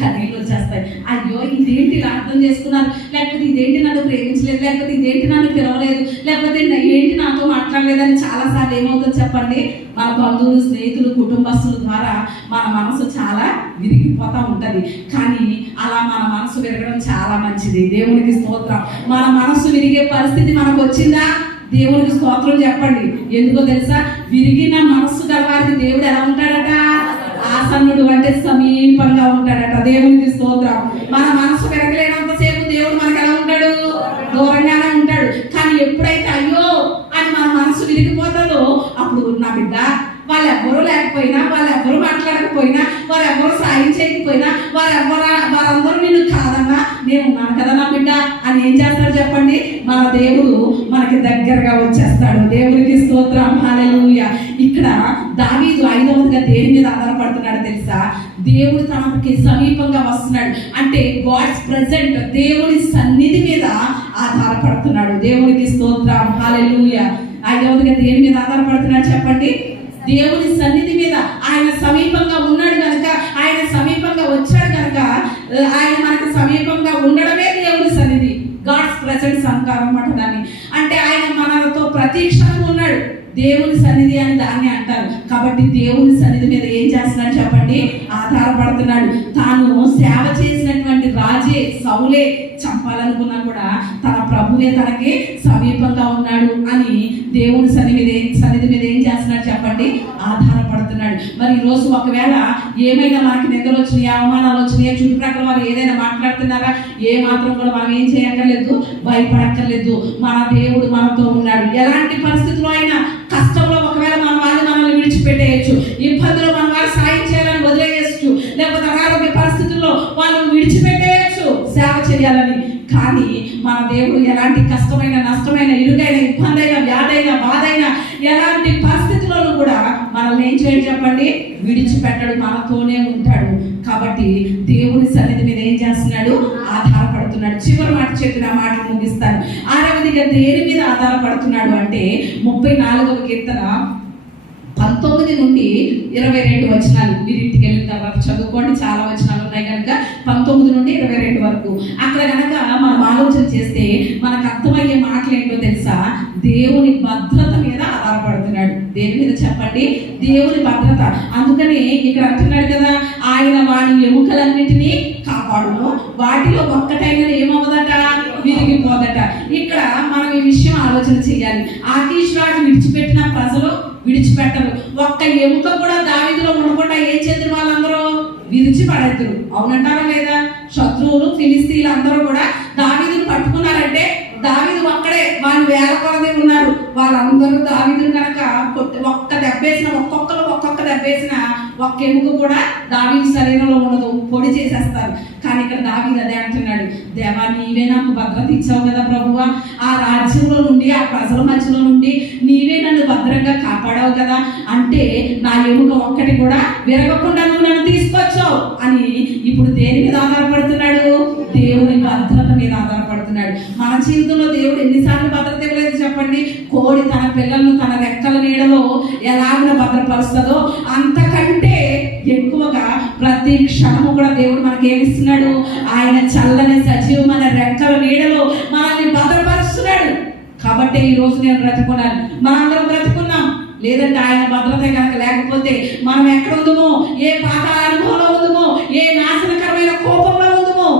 కన్నీళ్ళు వచ్చేస్తాయి. అయ్యో ఇదేంటి ఇలా అర్థం చేసుకున్నారు, లేకపోతే ఇదేంటి నన్ను ప్రేమించలేదు, లేకపోతే ఇదేంటి నన్ను పిలవలేదు, లేకపోతే ఏంటి నాతో మాట్లాడలేదని చాలాసార్లు ఏమవుతుంది చెప్పండి? మన బంధువులు, స్నేహితులు, కుటుంబస్తుల ద్వారా మన మనసు చాలా విరిగిపోతూ ఉంటుంది. కానీ అలా మన మనసు విరగడం చాలా మంచిది. దేవునికి స్తోత్రం. మన మనసు విరిగే పరిస్థితి మనకు వచ్చిందా? దేవునికి స్తోత్రం చెప్పండి. ఎందుకో తెలుసా? విరిగిన మనస్సు గల వారికి దేవుడు ఎలా ఉంటాడట? ఆసన్నుడు, అంటే సమీపంగా ఉంటాడట. దేవునికి స్తోత్రం. మన మనసు విరగలేనంతసేపు దేవుడు మనకు ఎలా ఉంటాడు? దూరంగానే ఉంటాడు. కానీ ఎప్పుడైతే అయ్యో అని మన మనసు విరిగిపోతుందో అప్పుడు నా బిడ్డ వాళ్ళు ఎవ్వరూ లేకపోయినా, వాళ్ళు ఎవ్వరూ మాట్లాడకపోయినా, వారు ఎవ్వరూ సాయం చేయకపోయినా, వారందరూ నేను కాదన్నా నేను ఉన్నాను కదా నా బిడ్డ అని ఏం చేస్తాడు చెప్పండి? మన దేవుడు మనకి దగ్గరగా వచ్చేస్తాడు. దేవునికి స్తోత్రం, హల్లెలూయా. ఇక్కడ దావీదు ఐదవదిగా దేని మీద ఆధారపడుతున్నాడు తెలుసా? దేవుడు తనకి సమీపంగా వస్తున్నాడు అంటే గాడ్స్ ప్రెజెంట్, దేవుని సన్నిధి మీద ఆధారపడుతున్నాడు. దేవునికి స్తోత్రం, హల్లెలూయా. ఐదవదిగా దేని మీద ఆధారపడుతున్నాడు చెప్పండి? దేవుని సన్నిధి మీద. ఆయన సమీపంగా ఉన్నాడు కనుక, ఆయన సమీపంగా వచ్చాడు కనుక, ఆయన మనకు సమీపంగా ఉండడమే దేవుని సన్నిధి. గాడ్స్ ప్రెసెన్స్ అంటారు అన్నమాట దాన్ని. అంటే ఆయన మనతో ప్రతి క్షణం ఉన్నాడు. దేవుని సన్నిధి అని దాన్ని అంటారు. కాబట్టి దేవుని సన్నిధి మీద ఏం చేస్తున్నాడు చెప్పండి? ఆధారపడుతున్నాడు. తాను సేవ చేసినటువంటి రాజే సౌలే చంపాలనుకున్నా కూడా తన ప్రభువే తనకి సమీపంగా ఉన్నాడు అని దేవుని సన్నిధి మీద ఏం చేస్తున్నాడు చెప్పండి? ఆధారపడుతున్నాడు. మరి ఈరోజు ఒకవేళ ఏమైనా మనకి నిందలు వచ్చినాయి, అవమానాలు వచ్చినాయి, చుట్టుప్రక్కల వారు ఏదైనా మాట్లాడుతున్నారా, ఏ మాత్రం కూడా మనం ఏం చేయక్కర్లేదు, భయపడక్కర్లేదు. మన దేవుడు మనతో ఉన్నాడు. ఎలాంటి పరిస్థితుల్లో అయినా, కష్టంలో ఒకవేళ మన వాళ్ళు మనల్ని విడిచిపెట్టేయచ్చు, ఇబ్బందులు మన వాళ్ళు సాయం చేయాలని వదిలేయచ్చు, లేకపోతే అనారోగ్య పరిస్థితుల్లో వాళ్ళు విడిచిపెట్టేయచ్చు సేవ చేయాలని. కానీ మన దేవుడు ఎలాంటి కష్టమైన, నష్టమైన, ఇరుగైన, ఇబ్బంది అయినా, వ్యాధైనా, బాధైనా, ఎలాంటి పరిస్థితుల్లోనూ కూడా మనల్ని ఏం చేయాలి చెప్పండి? విడిచిపెట్టడు, మనతోనే ఉంటాడు. కాబట్టి దేవుని సన్నిధి మీద ఏం చేస్తున్నాడు? ఆధారపడుతున్నాడు. చివరి మాట చెప్పిన మాటలు ముగిస్తాను. ఆరవదిగా దేని మీద ఆధారపడుతున్నాడు అంటే 34వ కీర్తన 19 నుండి 22 వచనాలు. మీరు ఇంటికి వెళ్ళిన తర్వాత చదువుకోండి, చాలా వచనాలు ఉన్నాయి కనుక 19 నుండి 22 వరకు. అక్కడ కనుక మనం ఆలోచన చేస్తే మనకు అర్థమయ్యే మాటలు ఏంటో తెలుసా? దేవుని భద్రత మీద ఆధారపడుతున్నాడు. దేని మీద చెప్పండి? దేవుని భద్రత. అందుకని ఇక్కడ అంటున్నాడు కదా, ఆయన వాడి ఎముకలన్నింటినీ కాపాడును, వాటిలో ఒక్కటైనా ఏమవుదట? విరిగిపోదట. ఇక్కడ మనం ఈ విషయం ఆలోచన చేయాలి. ఆకీష్ రాజు విడిచిపెట్టిన ప్రజలు విడిచిపెట్టరు. ఒక్క ఎముక కూడా దావీదులో ఉండకుండా ఏం చేద్దరు? వాళ్ళందరూ విడిచిపడేద్దరు. అవునంటారా లేదా? శత్రువులు, ఫిలిస్తీన్లు అందరూ కూడా దావీదును పట్టుకున్నారంటే దావీదు ఒక్కడే, వాళ్ళు వేల కొలది ఉన్నారు. వాళ్ళందరూ దావీదును కనుక ఒక్క దెబ్బేసిన, ఒక్కొక్క దెబ్బేసినా ఒక్క ఎముక కూడా దావీదు శరీరంలో ఉండదు, పొడి చేసేస్తారు. కానీ ఇక్కడ దావీదు అదే అంటున్నాడు, దేవా నీవే నాకు భద్రత ఇచ్చావు కదా ప్రభువా, ఆ రాజ్యంలో నుండి ఆ ప్రజల మధ్యలో నుండి నీవే నన్ను భద్రంగా కాపాడావు కదా, అంటే నా ఎముక ఒక్కటి కూడా విరగకుండా నువ్వు నన్ను తీసుకొచ్చావు అని ఇప్పుడు దేని మీద ఆధారపడుతున్నాడు? దేవుని భద్రత మీద ఆధారపడుతున్నాడు. మన జీవితంలో దేవుడు ఎన్నిసార్లు భద్రత ఇవ్వలేదు చెప్పండి? కోడి తన పిల్లలను తన రెక్కల నీడలో ఎలాగ భద్రపరుస్తుందో అంతకంటే ఎక్కువగా ప్రతి క్షణము కూడా దేవుడు మనకి ఏమిస్తున్నాడు? ఆయన చల్లని సజీవమైన రెక్కల నీడలో మనల్ని భద్రపరుస్తున్నాడు. కాబట్టి ఈ రోజు నేను బ్రతుకున్నాను, మనందరం బ్రతుకున్నాం. లేదంటే ఆయన భద్రత కనుక లేకపోతే మనం ఎక్కడ ఉందమో, ఏ పాతాళ అనుభవంలో ఉందమో, ఏ నాశనకరమైన కోపంలో ఉందమో.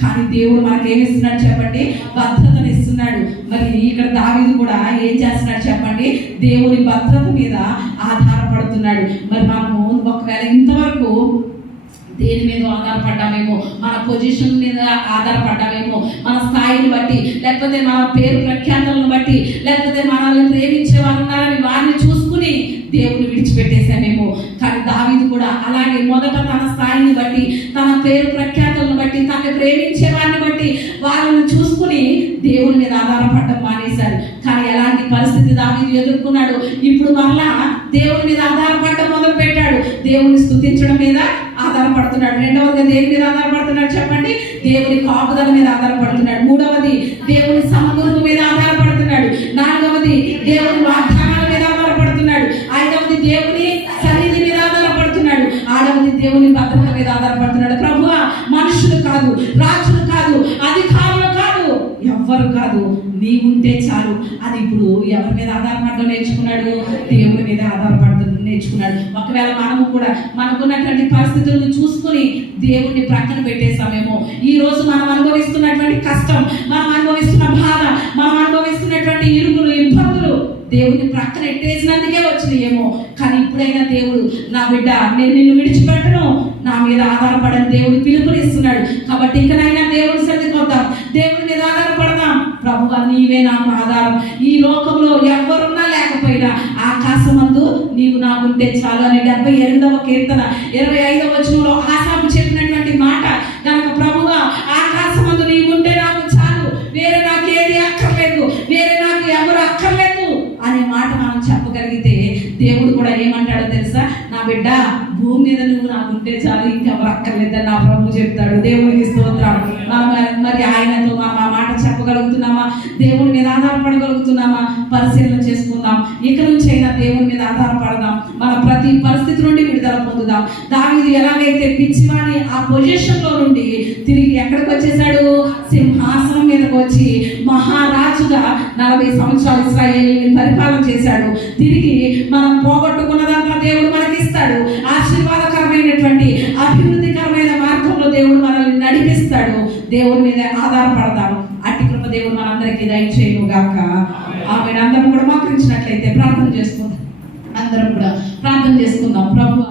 కానీ దేవుడు మనకి ఏమిస్తున్నాడు చెప్పండి? భద్రతను ఇస్తున్నాడు. మరి ఇక్కడ దావీదు కూడా ఏం చేస్తున్నాడు చెప్పండి? దేవుని భద్రత మీద ఆధారపడుతున్నాడు. మరి మనము ఒకవేళ ఇంతవరకు దేని మీద ఆధారపడ్డామేమో, మన పొజిషన్ మీద ఆధారపడ్డామేమో, మన స్థాయిని బట్టి, లేకపోతే మన పేరు ప్రఖ్యాతలను బట్టి, లేకపోతే మనల్ని ప్రేమించే వారు ఉన్నారని వారిని చూసుకుని దేవుని విడిచిపెట్టేశామేమో. కానీ దావీదు కూడా అలాగే మొదట తన స్థాయిని బట్టి, తన పేరు ప్రఖ్యాతలను బట్టి, తనని ప్రేమించే వారిని బట్టి వారిని చూసుకుని దేవుని మీద ఆధారపడడం మానేశాడు. కానీ ఎలాంటి పరిస్థితి దావీదు ఎదుర్కొన్నాడు? ఇప్పుడు మరలా దేవుని మీద ఆధారపడడం మొదలు పెట్టాడు. దేవుని స్తుతించడం మీద ఆధారపడుతున్నాడు. రెండవది దేని మీద ఆధారపడుతున్నాడు చెప్పండి? దేవుని కాపుదల మీద ఆధారపడుతున్నాడు. మూడవది దేవుని సమకూర్పు మీద ఆధారపడుతున్నాడు. నాలుగవది దేవుని వాగ్దానాల మీద ఆధారపడుతున్నాడు. ఐదవది దేవుని సన్నిధి మీద ఆధారపడుతున్నాడు. ఆరవది దేవుని భద్రత మీద ఆధారపడుతున్నాడు. ప్రభువా, మనుషులు కాదు, రాజులు కాదు, అధికారులు కాదు, ఎవ్వరు కాదు, నీవుంటే చాలు అని ఇప్పుడు ఎవరి మీద ఆధారపడడం నేర్చుకున్నాడు? దేవుని మీద ఆధారపడడం నేర్చుకున్నాడు. ఒకవేళ మనము కూడా మనకున్నటువంటి పరిస్థితులను చూసుకుని దేవుణ్ణి ప్రక్కన పెట్టేసామేమో. ఈ రోజు మనం అనుభవిస్తున్నటువంటి కష్టం, మనం అనుభవిస్తున్న బాధ, మనం అనుభవిస్తున్నటువంటి ఇరుకులు, ఇబ్బందులు దేవుని ప్రక్కన ఎట్టేసినందుకే వచ్చినాయేమో. కానీ ఇప్పుడైనా దేవుడు, నా బిడ్డ నేను నిన్ను విడిచిపెట్టను, నా మీద ఆధారపడని దేవుడు పిలుపునిస్తున్నాడు. కాబట్టి ఇకనైనా దేవుని సన్నిధికి వద్దాం, దేవుని మీద ఆధారపడదాం. ప్రభువా, నీవే నాకు ఆధారం. ఈ లోకంలో ఎవరున్నా లేకపోయినా ఆకాశమందు నీవు నాకుంటే చాలు అని 78వ కీర్తన 25వ వచనంలో ఆసాపు చెప్పినటువంటి మాట కనుక, ప్రభువా ఆకాశమందు నీవుంటే నాకు చాలు, వేరే నాకు ఏది అక్కర్లేదు, వేరే నాకు ఎవరు అక్కర్లేదు అనే మాట మనం చెప్పగలిగితే దేవుడు కూడా ఏమంటాడో తెలుసా? నా బిడ్డ భూమి మీద నువ్వు నాకుంటే చాలు, ఇంకెవరు అక్కర్లేదని నా ప్రభు చెప్తాడు. దేవునికి స్తోత్రం. మరి ఆయనతో మనం ఆ మాట చెప్పగలుగుతున్నామా? దేవుని మీద ఆధారపడగలుగుతున్నామా? పరిశీలన చేసుకుందాం. ఇక నుంచి అయినా దేవుని మీద ఆధారపడదాం. మన ప్రతి పరిస్థితి నుండి విడుదల పొందుదాం. దావీదు ఎలాగైతే పిచ్చివాని ఆ పొజిషన్ లో నుండి తిరిగి ఎక్కడికి వచ్చేసాడు? సింహాసనం మీదకి వచ్చి మహారాజుగా 40 సంవత్సరాలు ఇశ్రాయేలుని పరిపాలన చేశాడు. తిరిగి మనం పోగొట్టుకున్నదంతా దేవుడు మనకి ఇస్తాడు. ఆశీర్వాదకరమైనటువంటి అభివృద్ధికరమైన మార్గంలో దేవుడు మనల్ని నడిపిస్తాడు. దేవుడి మీద ఆధారపడదాం. అట్టి కృప దేవుడు మనందరికీ దయచేయును గాక. ఆమె అందరం కూడా మోకరించినట్లయితే ప్రార్థన చేసుకుందాం. అందరం కూడా ప్రార్థన చేసుకుందాం. ప్రభు